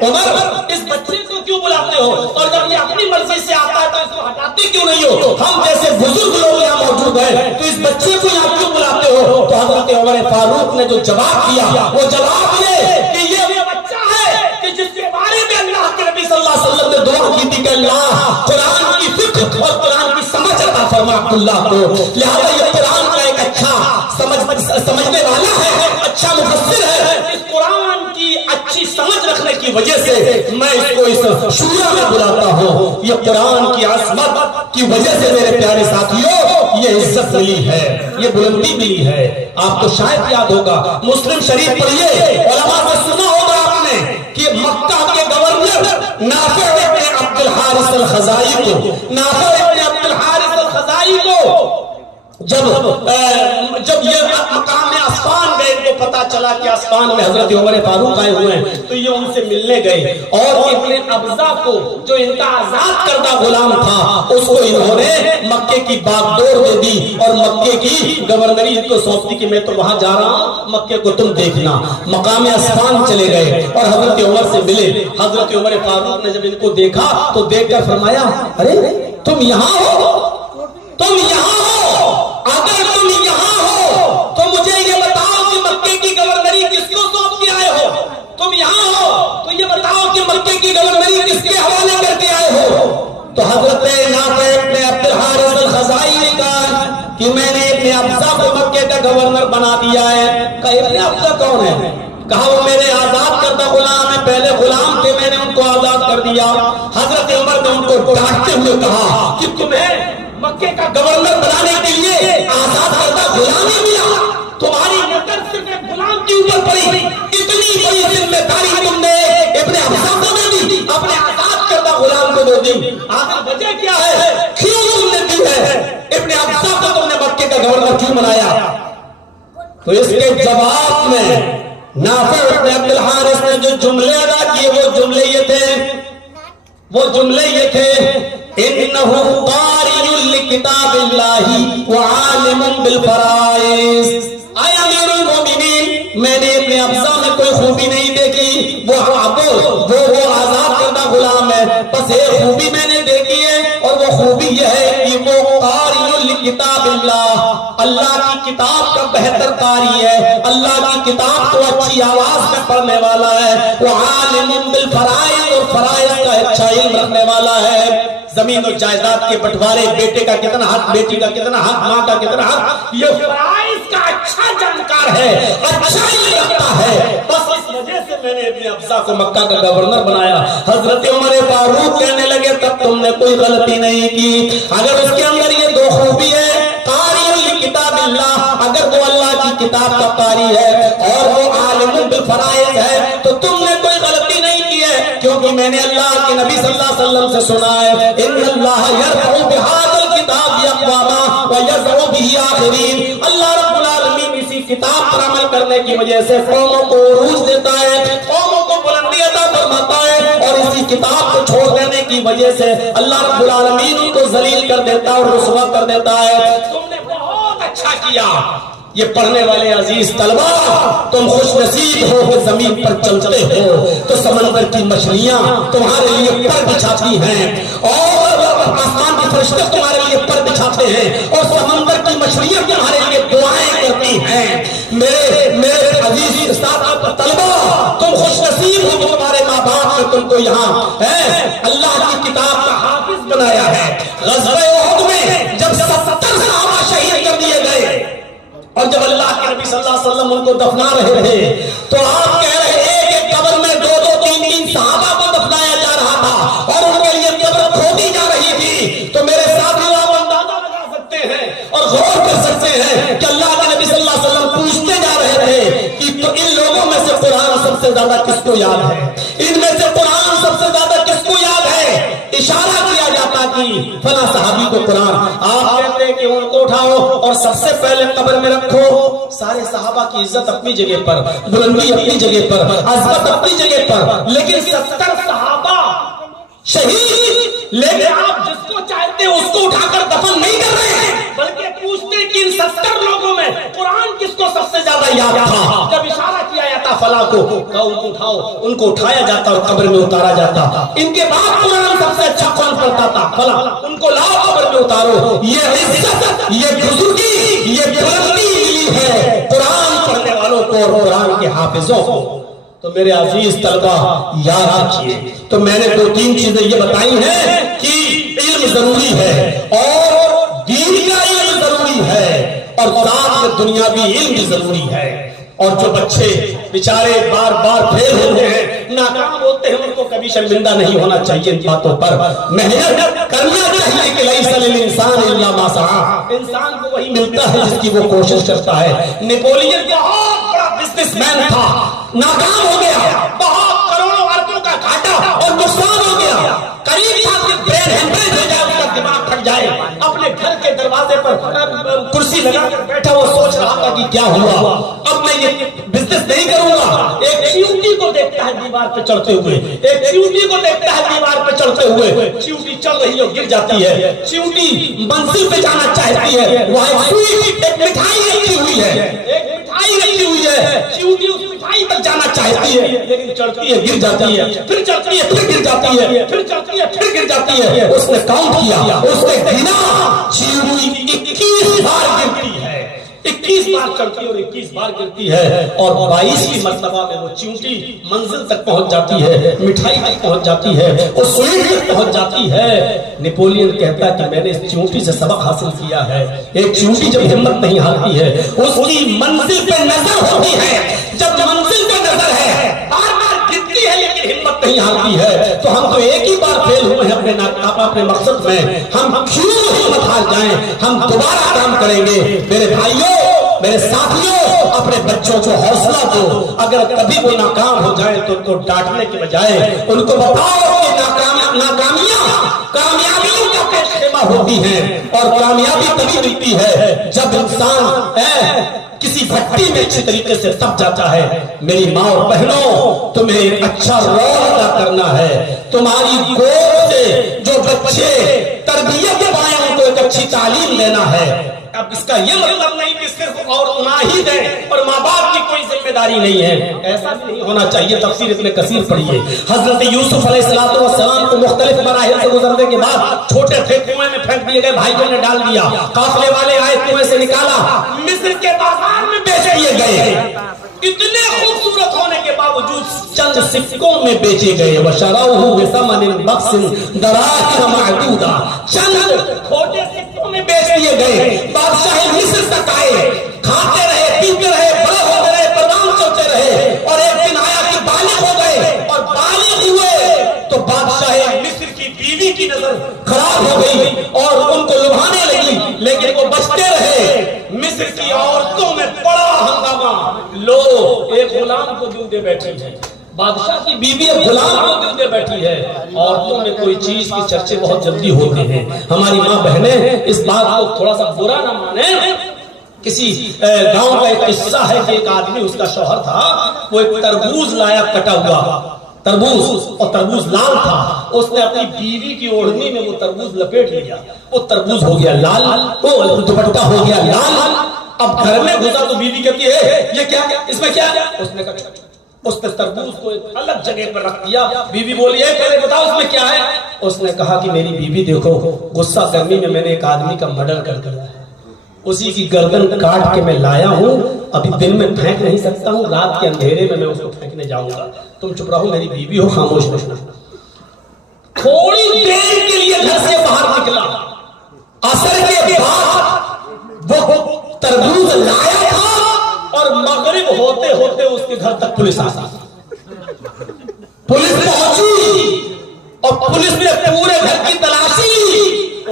عمر اس بچے کو کیوں بلاتے ہو، اور جب یہ اپنی مرضی سے آتا ہے تو اس کو ہٹاتے کیوں نہیں ہو، ہم جیسے بزرگ لوگ یہاں موجود ہیں تو اس بچے کو یہاں کیوں بلاتے ہو؟ تو حضرت عمر فاروق نے جو جواب دیا وہ جواب یہ کہ یہ بچہ ہے کہ جس کے بارے میں اللہ کے نبی صلی اللہ علیہ وسلم نے دعا کی تھی کہ اللہ قرآن کی فقہ اور قرآن کی سمجھ عطا فرما عبداللہ کو، لہذا یہ قرآن کا ایک اچھا سمجھنے والا ہے، اچھا مفسر ہے، اس قرآن کی اچھی سمجھ رکھنے کی وجہ سے میں اس کو اس شورا میں بلاتا ہوں۔ یہ قرآن کی عظمت کی وجہ سے میرے پیارے ساتھیوں یہ عزت ملی ہے، یہ بلندی ملی ہے۔ آپ کو شاید یاد ہوگا مسلم شریف پڑھیے، علماء سے سنا ہوگا آپ نے کہ مکہ کے گورنر نافع ابن عبد الحارث الخزائی کو جب یہ مقام اسفان گئے، ان کو پتا چلا کہ اسفان میں حضرت عمر فاروق آئے ہوئے ہیں تو یہ ان سے ملنے گئے اور ابن ابزا کو جو ان کا آزاد کردہ غلام تھا اس کو انہوں نے مکے کی باغ ڈور دے دی اور مکے کی گورنری ان کو سونپ دی کہ میں تو وہاں جا رہا ہوں، مکے کو تم دیکھنا۔ مقام اسفان چلے گئے اور حضرت عمر سے ملے۔ حضرت عمر فاروق نے جب ان کو دیکھا تو دیکھ کر فرمایا ارے تم یہاں ہو، تم یہاں ہو، اگر تم یہاں ہو تو مجھے یہ بتاؤ کہ مکے کی گورنری کس کو سونپ کے آئے ہو؟ تم یہاں ہو تو یہ بتاؤ کہ مکے کی گورنری کس کے حوالے کر کے آئے ہو؟ تو حضرت نافع ابن عبد الحارث الخزائی نے کہا کہ میں نے ابن ابزا کو مکے کا گورنر بنا دیا ہے۔ کہا ابن ابزا کون ہے؟ کہا وہ میرے آزاد کردہ غلام ہے، پہلے غلام تھے میں نے ان کو آزاد کر دیا۔ حضرت عمر نے ان کو ڈانٹتے ہوئے کہا کہ تمہیں مکے کا گورنر بنانے کے لیے آزاد کردہ غلام ہی ملا، تمہاری نظر صرف ایک غلام کے اوپر پڑی، اتنی بڑی ذمہ داری تم نے ابن ابزا کو دے دی، اپنے آزاد کردہ غلام کو دے دی۔ آخر وجہ کیا ہے؟ کیوں تم نے دی ہے؟ ابن ابزا کو تم نے مکے کا گورنر کیوں بنایا؟ تو اس کے جواب میں نافع ابن عبد الحارث نے جو جملے ادا کیے وہ جملے یہ تھے انہو قاری لکتاب اللہ وعالم بالفرائض۔ اے امیر المومنین، میں نے ابن ابزا میں کوئی خوبی نہیں دیکھی، وہ آزاد کردہ غلام ہے، بس ایک خوبی میں نے دیکھی ہے اور وہ خوبی یہ ہے کہ وہ قاری لکتاب اللہ، اللہ کی کتاب کا بہتر قاری ہے، اللہ کی کتاب کو اچھی آواز میں پڑھنے والا ہے، وہ عالم بالفرائض اور فرائض کا اچھا علم رکھنے والا ہے۔ زمین و جائیداد کے بٹوارے، بیٹے کا کتنا حق، بیٹی کا کتنا حق، ماں کا کتنا حق، یہ فرائض کا اچھا جانکار ہے، اچھا علم رکھتا ہے۔ بس اس وجہ سے میں نے ابن ابزا کو مکہ کا گورنر بنایا۔ حضرت عمر فاروق کہنے لگے تب تم نے کوئی غلطی نہیں کی، اگر اس کے اندر یہ دو خوبی ہے، قاری کتاب اللہ، اگر وہ اللہ کی کتاب کا قاری ہے اور وہ عالم بالفرائض ہے تو تم نے کوئی غلطی نہیں کی ہے، کیونکہ میں نے اللہ کے نبی صلی اللہ علیہ وسلم سے سنا ہے ان اللہ یرفع بہذا الکتاب اقواما ویضع به آخرین۔ اللہ رب العالمین اسی کتاب پر عمل کرنے کی وجہ سے قوموں کو عروج دیتا ہے، قوموں کو بلندی عطا فرماتا ہے، اور اسی کتاب کو چھوڑ دینے کی وجہ سے اللہ رب العالمین ان کو ذلیل کر دیتا ہے اور رسوا کر دیتا ہے۔ تم نے بہت اچھا کیا، یہ پڑھنے والے عزیز طلبا، تم خوش نصیب ہو کہ زمین پر چلتے ہو تو سمندر کی مچھلیاں تمہارے لیے پر بچھاتی ہیں، اور آسمان کے فرشتے تمہارے لیے پر بچھاتے ہیں، اور سمندر کی مچھلیاں تمہارے لیے دعائیں کرتی ہیں۔ میرے عزیز طلبا، تم خوش نصیب ہو کہ تمہارے ماں باپ نے تم کو یہاں اللہ کی کتاب کا حافظ بنایا ہے۔ غزوہ احد میں جب 70 صحابہ شہید کر دیے گئے اور جب اللہ کے نبی صلی اللہ علیہ وسلم ان کو دفنا رہے تھے تو آپ کہہ رہے ایک قبر میں 2-3 صحابہ کو دفنایا جا رہا تھا اور ان کے لیے قبر کھودی جا رہی تھی۔ تو میرے ساتھ آپ اندازہ لگا سکتے ہیں اور غور کر سکتے ہیں کہ اللہ کے نبی صلی اللہ علیہ وسلم پوچھتے جا رہے تھے کہ تو ان لوگوں میں سے قرآن سب سے زیادہ کس کو یاد ہے، ان میں سے قرآن سب سے زیادہ کس کو یاد ہے؟ اشارہ کیا جاتا کہ فلاں صحابی کو قرآن، آپ کہتے ہیں کہ ان کو اٹھاؤ اور سب سے پہلے قبر میں رکھو۔ سارے صحابہ کی عزت اپنی جگہ پر، بلندی اپنی جگہ پر، عظمت اپنی جگہ پر، لیکن 70 صحابہ شہید، لیکن آپ جس کو چاہتے ہیں اس کو اٹھا کر دفن نہیں کر رہے ہیں، بلکہ پوچھتے ہیں کہ ان 70 لوگوں میں قرآن کس کو سب سے زیادہ یاد تھا؟ جب اشارہ کیا جاتا فلاں کو اٹھاؤ، ان کو اٹھایا جاتا اور قبر میں اتارا جاتا۔ ان کے بعد قرآن سب سے اچھا کون پڑھتا تھا؟ فلاں، ان کو لاؤ قبر میں اتارو۔ یہ عزت، یہ بزرگی، یہ بلندی ملی ہے قرآن پڑھنے والوں کو اور قرآن کے حافظوں کو۔ تو میرے عزیز طلبا یاد رکھیے، تو میں نے 2-3 چیزیں یہ بتائی ہیں کہ علم ضروری ہے اور دین کا علم ضروری ہے اور ساتھ میں دنیاوی علم بھی ضروری ہے۔ اور جو بچے بیچارے بار بار فیل ہوتے ہیں، ناکام ہوتے ہیں، ان کو کبھی شرمندہ نہیں ہونا چاہیے ان باتوں پر، محنت کرنا چاہیے کہ لیس للانسان الا ما سعی، انسان کو وہی ملتا ہے جس کی وہ کوشش کرتا ہے۔ نیپولین بہت بڑا بزنس مین تھا، ناکام ہو گیا، بہت کروڑوں اربوں کا گھاٹا اور نقصان ہو گیا، قریب تھا کہ برین ہیمریج ہو جائے، اس کا دماغ پھٹ جائے، اپنے گھر کے دروازے پر کرسی لگا کر بیٹھا، وہ سوچ رہا تھا کہ کیا ہوا، اب میں یہ بزنس نہیں کروں گا۔ ایک چیونٹی کو دیکھتا ہے دیوار پہ چڑھتے ہوئے، ایک چیونٹی کو دیکھتا ہے دیوار پہ چڑھتے ہوئے، چیونٹی چل رہی ہے گر جاتی ہے، چیونٹی منزل پہ جانا چاہتی ہے، وہاں ایک مٹھائی رکھی ہوئی ہے، ایک مٹھائی رکھی ہوئی ہے، چیونٹی اس مٹھائی تک جانا چاہتی ہے لیکن چڑھتی ہے گر جاتی ہے، پھر چڑھتی ہے پھر گر جاتی ہے، پھر چڑھتی ہے پھر گر جاتی ہے۔ اس نے کاؤنٹ کیا، اس نے گنا، چیونٹی 21 بار گرتی ہے، 21 بار چڑھتی ہے اور 21 بار گرتی ہے، اور 22ویں مرتبہ میں وہ چیونٹی منزل تک پہنچ جاتی ہے، مٹھائی تک پہنچ جاتی ہے، اس سویٹ تک پہنچ جاتی ہے۔ نیپولین کہتا کہ میں نے اس چیونٹی سے سبق حاصل کیا ہے، ایک چیونٹی جب ہمت نہیں ہارتی ہے، اس کی منزل پہ نظر ہوتی ہے، جب منزل پہ نظر ہے، بار بار گرتی ہے لیکن ہمت نہیں ہارتی ہے۔ تو ہم تو ایک ہی بار فیل ہوئے ہیں اپنے مقصد میں، ہم کیوں ہمت ہار جائیں، ہم دوبارہ کام کریں گے۔ میرے بھائیوں، میرے ساتھیوں، اپنے بچوں کو حوصلہ دو، اگر کبھی وہ ناکام ہو جائے تو ان کو ڈانٹنے کے بجائے ان کو بتاؤ کہ ناکامیاں کامیابیوں کا پیش خیمہ ہوتی ہیں، اور کامیابی تبھی ملتی ہے جب انسان کسی بھٹی میں اچھی طریقے سے تپ جاتا ہے۔ میری ماں اور بہنوں، تمہیں ایک اچھا رول ادا کرنا ہے، تمہاری گود سے جو بچے تربیت پائیں ان کو ایک اچھی تعلیم دینا ہے۔ اب اس کا یہ مطلب نہیں کہ صرف اور ماں ہی دیں اور ماں باپ کی کوئی ذمہ داری نہیں ہے، ایسا بھی نہیں ہونا چاہیے۔ تفسیر ابن کثیر پڑھیے، حضرت یوسف علیہ السلام کو مختلف مراحل سے گزرنے کے بعد چھوٹے تھے، کنویں میں پھینک دیے گئے، بھائیوں نے ڈال دیا، قافلے والے آئے، کنویں سے نکالا، مصر کے بازار میں بیچ دیے گئے، اتنے خوبصورت ہونے کے باوجود چند سکوں میں بیچے گئے، وَشَرَوْهُ بِثَمَنٍ بَخْسٍ دَرَاهِمَ مَعْدُودَةٍ، چند چھوٹے سکوں میں بیچ دیے گئے۔ بادشاہ مصر تک آئے، کھاتے رہے، پیتے رہے، بڑے ہوتے رہے، پروان چڑھتے رہے، اور ایک دن آیا کہ بالغ ہو گئے، اور بالغ ہوئے تو بادشاہ مصر کی بیوی کی نظر خراب ہو گئی اور ان کو لبھانے لگی، لیکن وہ بچتے رہے۔ مصر کی عورتوں میں بڑا ہنگامہ، لو ایک غلام کو دل دے بیٹھی ہے، بادشاہ کی بیوی غلام کو دل دے بیٹھی ہے۔ عورتوں میں کوئی چیز کی چرچے بہت جلدی ہوتے ہیں۔ ہماری ماں بہنیں اس بات کو تھوڑا سا برا نہ مانیں۔ کسی گاؤں کا ایک قصہ ہے کہ ایک آدمی، اس کا شوہر تھا، وہ ایک تربوز لایا کٹا ہوا تربوز، اور تربوز لال تھا، اس نے اپنی بیوی کی اوڑھنی میں وہ تربوز لپیٹ لیا، وہ تربوز ہو گیا لال، وہ دوپٹہ ہو گیا لال، اب گھر میں گھسا تو بیوی کہتی ہے یہ کیا اس میں کیا ہے؟ اس نے کہا اس نے تربوز کو ایک الگ جگہ پر رکھ دیا. بیوی بولی ہے پہلے بتاؤ اس میں کیا ہے. اس نے کہا کہ میری بیوی دیکھو غصہ گرمی میں نے ایک آدمی کا مرڈر کر دیا ہے, اسی کی گردن کاٹ کے میں لایا ہوں, ابھی دن میں پھینک نہیں سکتا ہوں, رات کے اندھیرے میں اس کو پھینکنے جاؤں گا. تم چپ رہو, میری بیوی ہو, خاموش رہنا. تھوڑی دیر کے لیے گھر سے باہر نکلا, عصر کے بعد وہ تربوز لایا تھا اور مغرب ہوتے ہوتے اس کے گھر تک پولیس آئی. پولیس پہنچی اور پولیس نے پورے گھر کی تلاشی لی.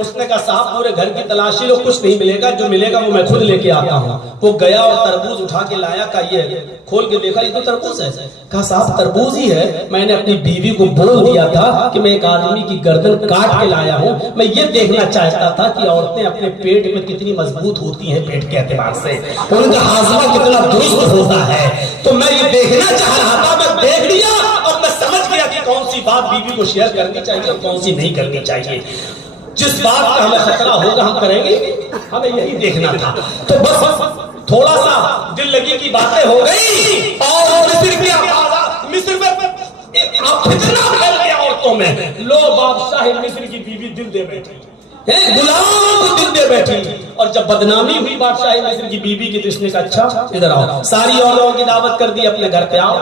اس نے کہا صاحب پورے گھر کی تلاشی لو, کچھ نہیں ملے گا, جو ملے گا وہ میں خود لے کے آتا ہوں. وہ گیا اور تربوز اٹھا کے لایا, کہا یہ کھول کے دیکھا یہ تو تربوز ہے. کہا صاحب تربوز ہی ہے, میں نے اپنی بیوی کو بول دیا تھا کہ میں ایک آدمی کی گردن کاٹ کے لایا ہوں, میں یہ دیکھنا چاہتا تھا کہ عورتیں اپنے پیٹ میں کتنی مضبوط ہوتی ہیں, پیٹ کے اعتبار سے ان کا ہاضمہ کتنا درست ہوتا ہے, تو میں یہ دیکھنا چاہ رہا تھا. میں دیکھ لیا اور میں سمجھ گیا کہ کون سی بات بیوی کو شیئر کرنی چاہیے اور کون سی نہیں کرنی چاہیے. جس بات کا ہمیں خطرہ ہوگا ہم کریں گے, ہمیں یہی دیکھنا تھا. تو بس تھوڑا سا دل لگی کی باتیں ہو گئی اور مصر میں فتنہ پھیل گیا عورتوں میں. لو بادشاہ مصر کی بیوی دل دے بیٹھی, غلام دل دے بیٹھی, اور جب بدنامی ہوئی بادشاہ مصر کی بیوی کی تو اس نے کہا اچھا ادھر آؤ, ساری عورتوں کی دعوت کر دی, اپنے گھر پہ آؤ,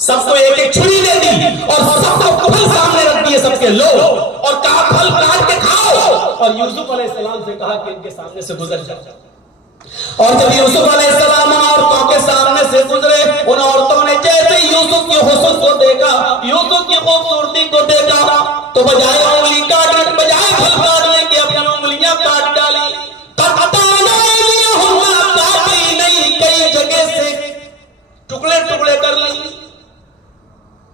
سب کو ایک ایک چھری دے دی اور سب کو پھل سامنے رکھ دیے سب کے, لو اور کہا پھل کاٹ کے کھاؤ. اور یوسف علیہ السلام سے کہا کہ ان کے سامنے سے گزر جاؤ. اور جب یوسف علیہ السلام ان عورتوں کے سامنے سے گزرے, ان عورتوں نے جیسے یوسف کے حسن کو دیکھا, یوسف کی خوبصورتی کو دیکھا, تو بجائے انگلی کاٹنے بجائے پھل کاٹنے کے اپنی انگلیاں کاٹ ڈالی. کاٹی نہیں, کئی جگہ سے ٹکڑے ٹکڑے کر لی.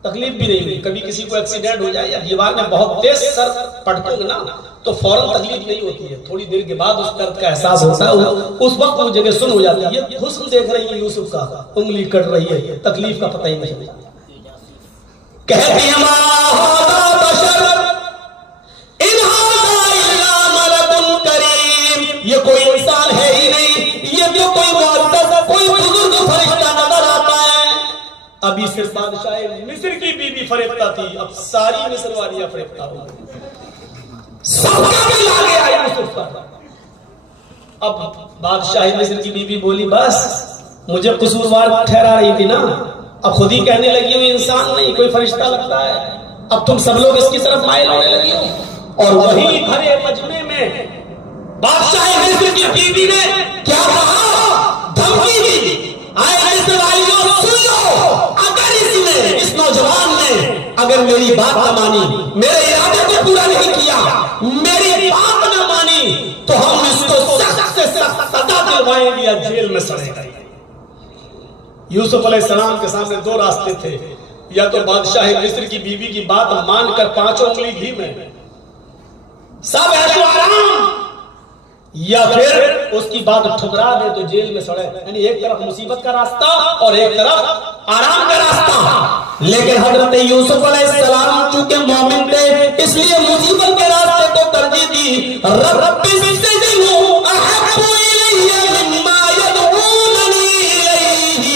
تکلیف بھی نہیں ہوئی. کبھی کسی کو ایکسیڈنٹ ہو جائے یا دیوار میں بہت تیز سر پٹکوں گے نا تو فوراً تکلیف نہیں ہوتی ہے, تھوڑی دیر کے بعد اس درد کا احساس ہوتا ہے, اس وقت وہ جگہ سن ہو جاتی ہے. حسن دیکھ رہی ہے یوسف کا, انگلی کٹ رہی ہے, تکلیف کا پتہ ہی نہیں چلتا. کہتی ہیں یہ کوئی انسان ہے ہی نہیں, یہ جو کوئی معزز کوئی بزرگ فرشتہ نظر آتا ہے. ابھی صرف بادشاہ مصر کی بیوی فریفتہ تھی, اب ساری مصر والیاں فریفتہ ہو گئی, سب کا دل آ گیا یوسف پر. اب بادشاہ مصر کی بیوی بولی بس مجھے قصوروار ٹھہرا رہی تھی نا, اب خود ہی کہنے لگی ہو انسان نہیں کوئی فرشتہ لگتا ہے, اب تم سب لوگ اس کی طرف مائل ہونے لگی ہو. اور وہی بھرے مجمع میں بادشاہ مصر کی بیوی نے کیا کہا, دھمکی دی, آئے مصر والیوں سن لو, اگر اس نوجوان نے اگر میری بات نہ مانی, میرے ارادے کو پورا نہیں کیا, میری بات نہ مانی, تو ہم اس کو سخت سے سخت سزا دلوائیں گے یا جیل میں سڑے گا. یوسف علیہ السلام کے سامنے دو راستے تھے, یا تو بادشاہ مصر کی بیوی کی بات مان کر 5 انگلی گھی میں سب ایسو آرام, یا پھر اس کی بات ٹھکرا دے تو جیل میں سڑے. یعنی ایک طرف مصیبت کا راستہ اور ایک طرف آرام کا راستہ. لیکن حضرت یوسف علیہ السلام چونکہ مومن تھے اس لیے مصیبت کے راستے کو ترجیح دی. رب السجن احب الی مما یدعوننی الیہ,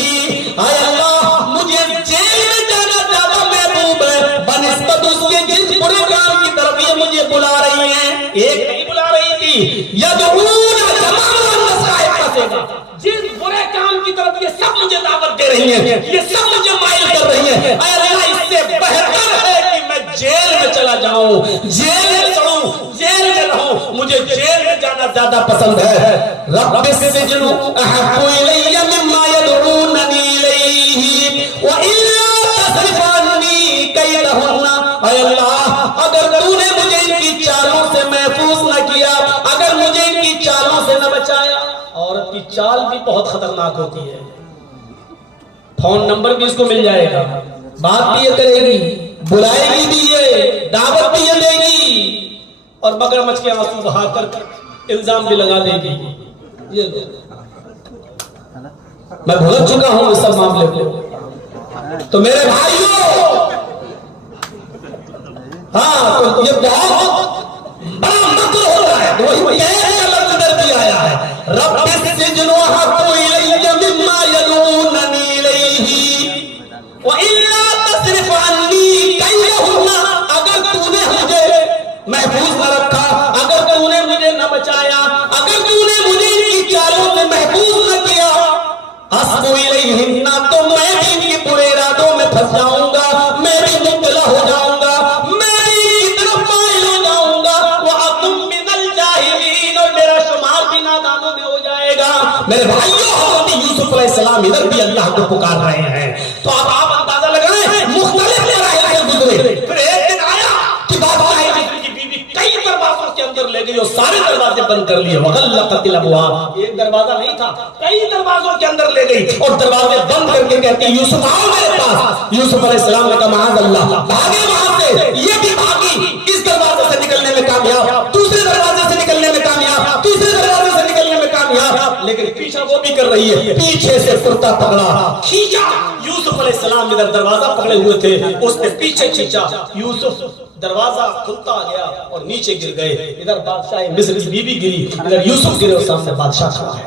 اے اللہ مجھے جیل میں جانا زیادہ محبوب ہے بنسبت اس کے جس برے کام کی طرف یہ مجھے بلا رہی ہیں. ایک نہیں بلا رہی تھی, جس برے کام کی طرف یہ سب مجھے دعوت دے رہی ہیں, یہ سب مجھے مائل کر رہی ہیں, اے اللہ اس سے بہتر ہے کہ میں جیل میں چلا جاؤں, جیل میں چڑھوں, جیل میں رہوں, مجھے جیل میں جانا زیادہ پسند ہے. رب السجن احب الی مما یدعوننی الیہ والا تصرف عنی کیدہن, اے اللہ اگر تو نے مجھے ان کی چالوں سے محفوظ نہ کیا, اگر مجھے ان کی چالوں سے نہ بچایا. عورت کی چال بھی بہت خطرناک ہوتی ہے, فون نمبر بھی اس کو مل جائے گا, بات بھی یہ کرے گی, بلائے گی بھی یہ, دعوت بھی یہ دے گی, اور مگرمچھ کے آنسو بہا کر الزام بھی لگا دے گی. یہ میں بھول چکا ہوں اس سب معاملے کو. تو میرے بھائیوں, ہاں تو یہ بہت بڑا مکر ہوتا ہے, وہی لفظ ادھر بھی آیا ہے, رب السجن احب میرے بھائیوں حضرت یوسف علیہ السلام ادھر بھی اللہ کو پکار رہے ہیں. تو اب آپ اندازہ لگائیں مختلف مراحل گزرے. پھر ایک دن آیا کہ بادشاہ مصر کی بیوی کئی دروازوں کے اندر لے گئی اور سارے دروازے بند کر لیے. وغلقت الابواب، ایک دروازہ نہیں تھا، کئی دروازوں کے اندر لے گئی اور دروازے بند کر کے کہتی یوسف آؤ میرے پاس. یوسف علیہ السلام نے کہا معاذ اللہ، بھاگے وہاں سے. یہ بھی بھاگی، اس دروازے سے نکلنے میں کامیاب، دوسرے دروازے سے نکلنے میں کامیاب، تیسرے دروازے سے نکلنے میں کامیاب. لیکن پیچھا وہ بھی کر رہی ہے، پیچھے سے کرتا پکڑا کھینچا. یوسف علیہ السلام ادھر دروازہ پکڑے ہوئے تھے، اس نے پیچھے کھینچا. یوسف دروازہ کھلتا گیا اور نیچے گر گئے. ادھر بادشاہ مصر کی بیوی گری، ادھر یوسف گرے اور سامنے بادشاہ کھڑا ہے.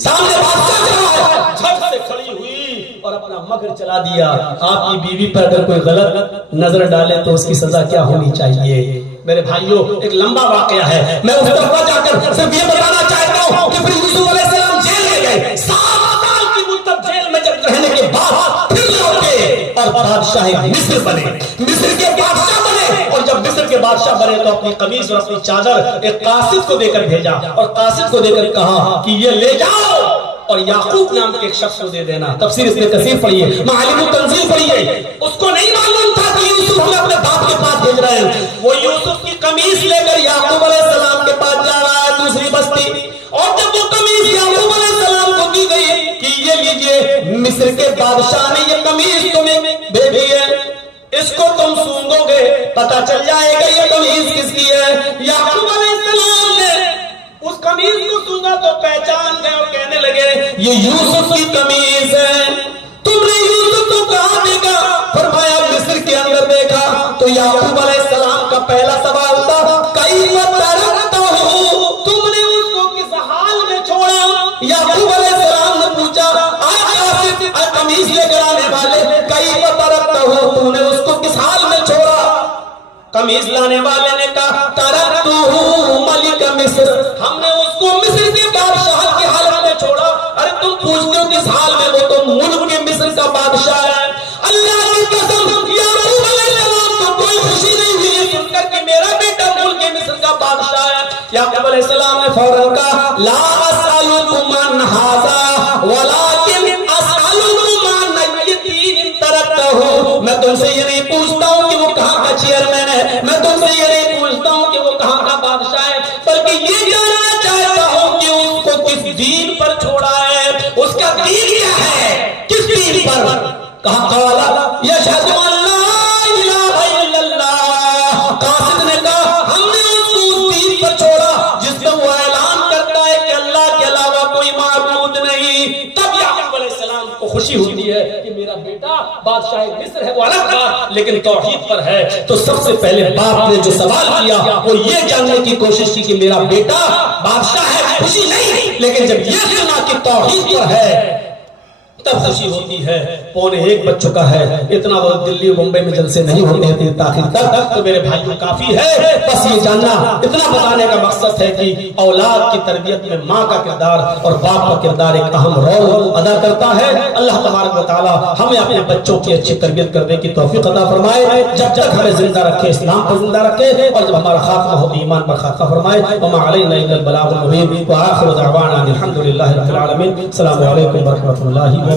سامنے بادشاہ کھڑا ہے، جھٹ سے کھڑی ہوئی اور اپنا مکر چلا دیا. آپ کی بیوی پر اگر کوئی غلط نظر ڈالے تو اس کی سزا کیا ہونی چاہیے؟ میرے بھائیوں ایک لمبا واقعہ ہے، میں اس طرف جا کر صرف یہ بتانا چاہتا ہوں کہ پھر یوسف علیہ السلام جیل میں گئے. 7 سال کی مدت جیل میں رہنے کے بعد پھر لوٹے اور بادشاہ مصر بنے، مصر کے بادشاہ بنے. اور جب مصر کے بادشاہ بنے تو اپنی قمیص اور اپنی چادر ایک قاصد کو دے کر بھیجا اور قاصد کو دے کر کہا کہ یہ لے جاؤ اور یعقوب نام کے ایک شخص کو دے دینا. تفسیر اس نے کثیر پڑھی ہے، معالم التنزیل پڑھی ہے. اس کو نہیں معلوم تھا کہ یوسف ہمیں اپنے باپ کے پاس بھیج رہے ہیں. وہ یوسف کی قمیص لے کر یعقوب علیہ السلام کے پاس جا رہا ہے دوسری بستی. اور جب وہ قمیص یعقوب علیہ السلام کو دی گئی کہ یہ لیجئے مصر کے بادشاہ نے یہ قمیص تمہیں بھیجی ہے، اس کو تم سونگو گے پتہ چل جائے گا یہ قمیص کس کی ہے. یعقوب علیہ السلام نے اس قمیص کو سنا تو پہچان گئے اور کہنے لگے یہ یوسف کی قمیص ہے. تم نے یوسف کو کہاں دیکھا؟ فرمایا مصر کے اندر دیکھا. تو یعقوب علیہ السلام کا پہلا سوال تھا کیف ترکتہ، تم نے اس کو کس حال میں چھوڑا؟ یعقوب علیہ السلام نے پوچھا اے قمیص لے کر آنے والے کیف ترکتہ، تم نے اس کو کس حال میں چھوڑا؟ قمیص لانے والے نے کہا ترکتہ ملک مصر، ہم نے اس کو مصر کے بادشاہ کی حالت میں چھوڑا. ارے تم پوچھتے ہو کس حال میں؟ وہ تو ملک کے مصر کا بادشاہ ہے. اللہ کی قسم یعقوب علیہ السلام کو کوئی خوشی نہیں ہوئی یہ سن کر کہ میرا بیٹا ملک کے مصر کا بادشاہ ہے. یعقوب علیہ السلام نے فوراً کہا لا اسألکم عن ھذا ولکن اسألکم عن ایتین ترکتہ، میں تم سے یہ نہیں پوچھتا ہوں کہ وہ کہاں کا چیئرمین ہے، میں تم سے یہ نہیں پوچھتا ہوں کہ وہ کہاں کا بادشاہ ہے، بلکہ یہ جاننا چاہتا ہوں کہ اس کو کس دین پر چھوڑا ہے، اس کا دین کیا ہے، کس دین پر؟ کہا قال یشہد ان لا الہ الا اللہ، قاصد نے کہا ہم نے اس کو اس دین پر چھوڑا جس میں وہ اعلان کرتا ہے کہ اللہ کے علاوہ کوئی معبود نہیں. تب یعقوب علیہ السلام کو خوشی ہوتی ہے کہ میرا بیٹا بادشاہ مصر ہے وہ الگ بات لیکن توحید پر ہے. تو سب سے پہلے باپ نے جو سوال کیا وہ یہ جاننے کی کوشش کی کہ میرا بیٹا بادشاہ ہے، خوشی نہیں، لیکن جب یہ سنا کہ توحید پر ہے تب خوشی ہوتی ہے. 1:15 بج چکا ہے، اتنا وہ دلی بمبئی میں جلسے نہیں ہوتے ہیں تاخیر تک. تو میرے بھائیوں کافی ہے بس یہ جاننا، اتنا بتانے کا مقصد ہے کہ اولاد کی تربیت میں ماں کا کردار اور باپ کا کردار ایک اہم رول ادا کرتا ہے. اللہ تبارک و تعالی ہمیں اپنے بچوں کی اچھی تربیت کرنے کی توفیق عطا فرمائے، جب تک ہمیں زندہ رکھے اسلام پر زندہ رکھے، اور جب ہمارا خاتمہ ہو ایمان پر خاتمہ فرمائے. وما علینا الا البلاغ المبین، وآخر دعوانا الحمد للہ رب العالمین. السلام علیکم ورحمۃ اللہ وبرکاتہ.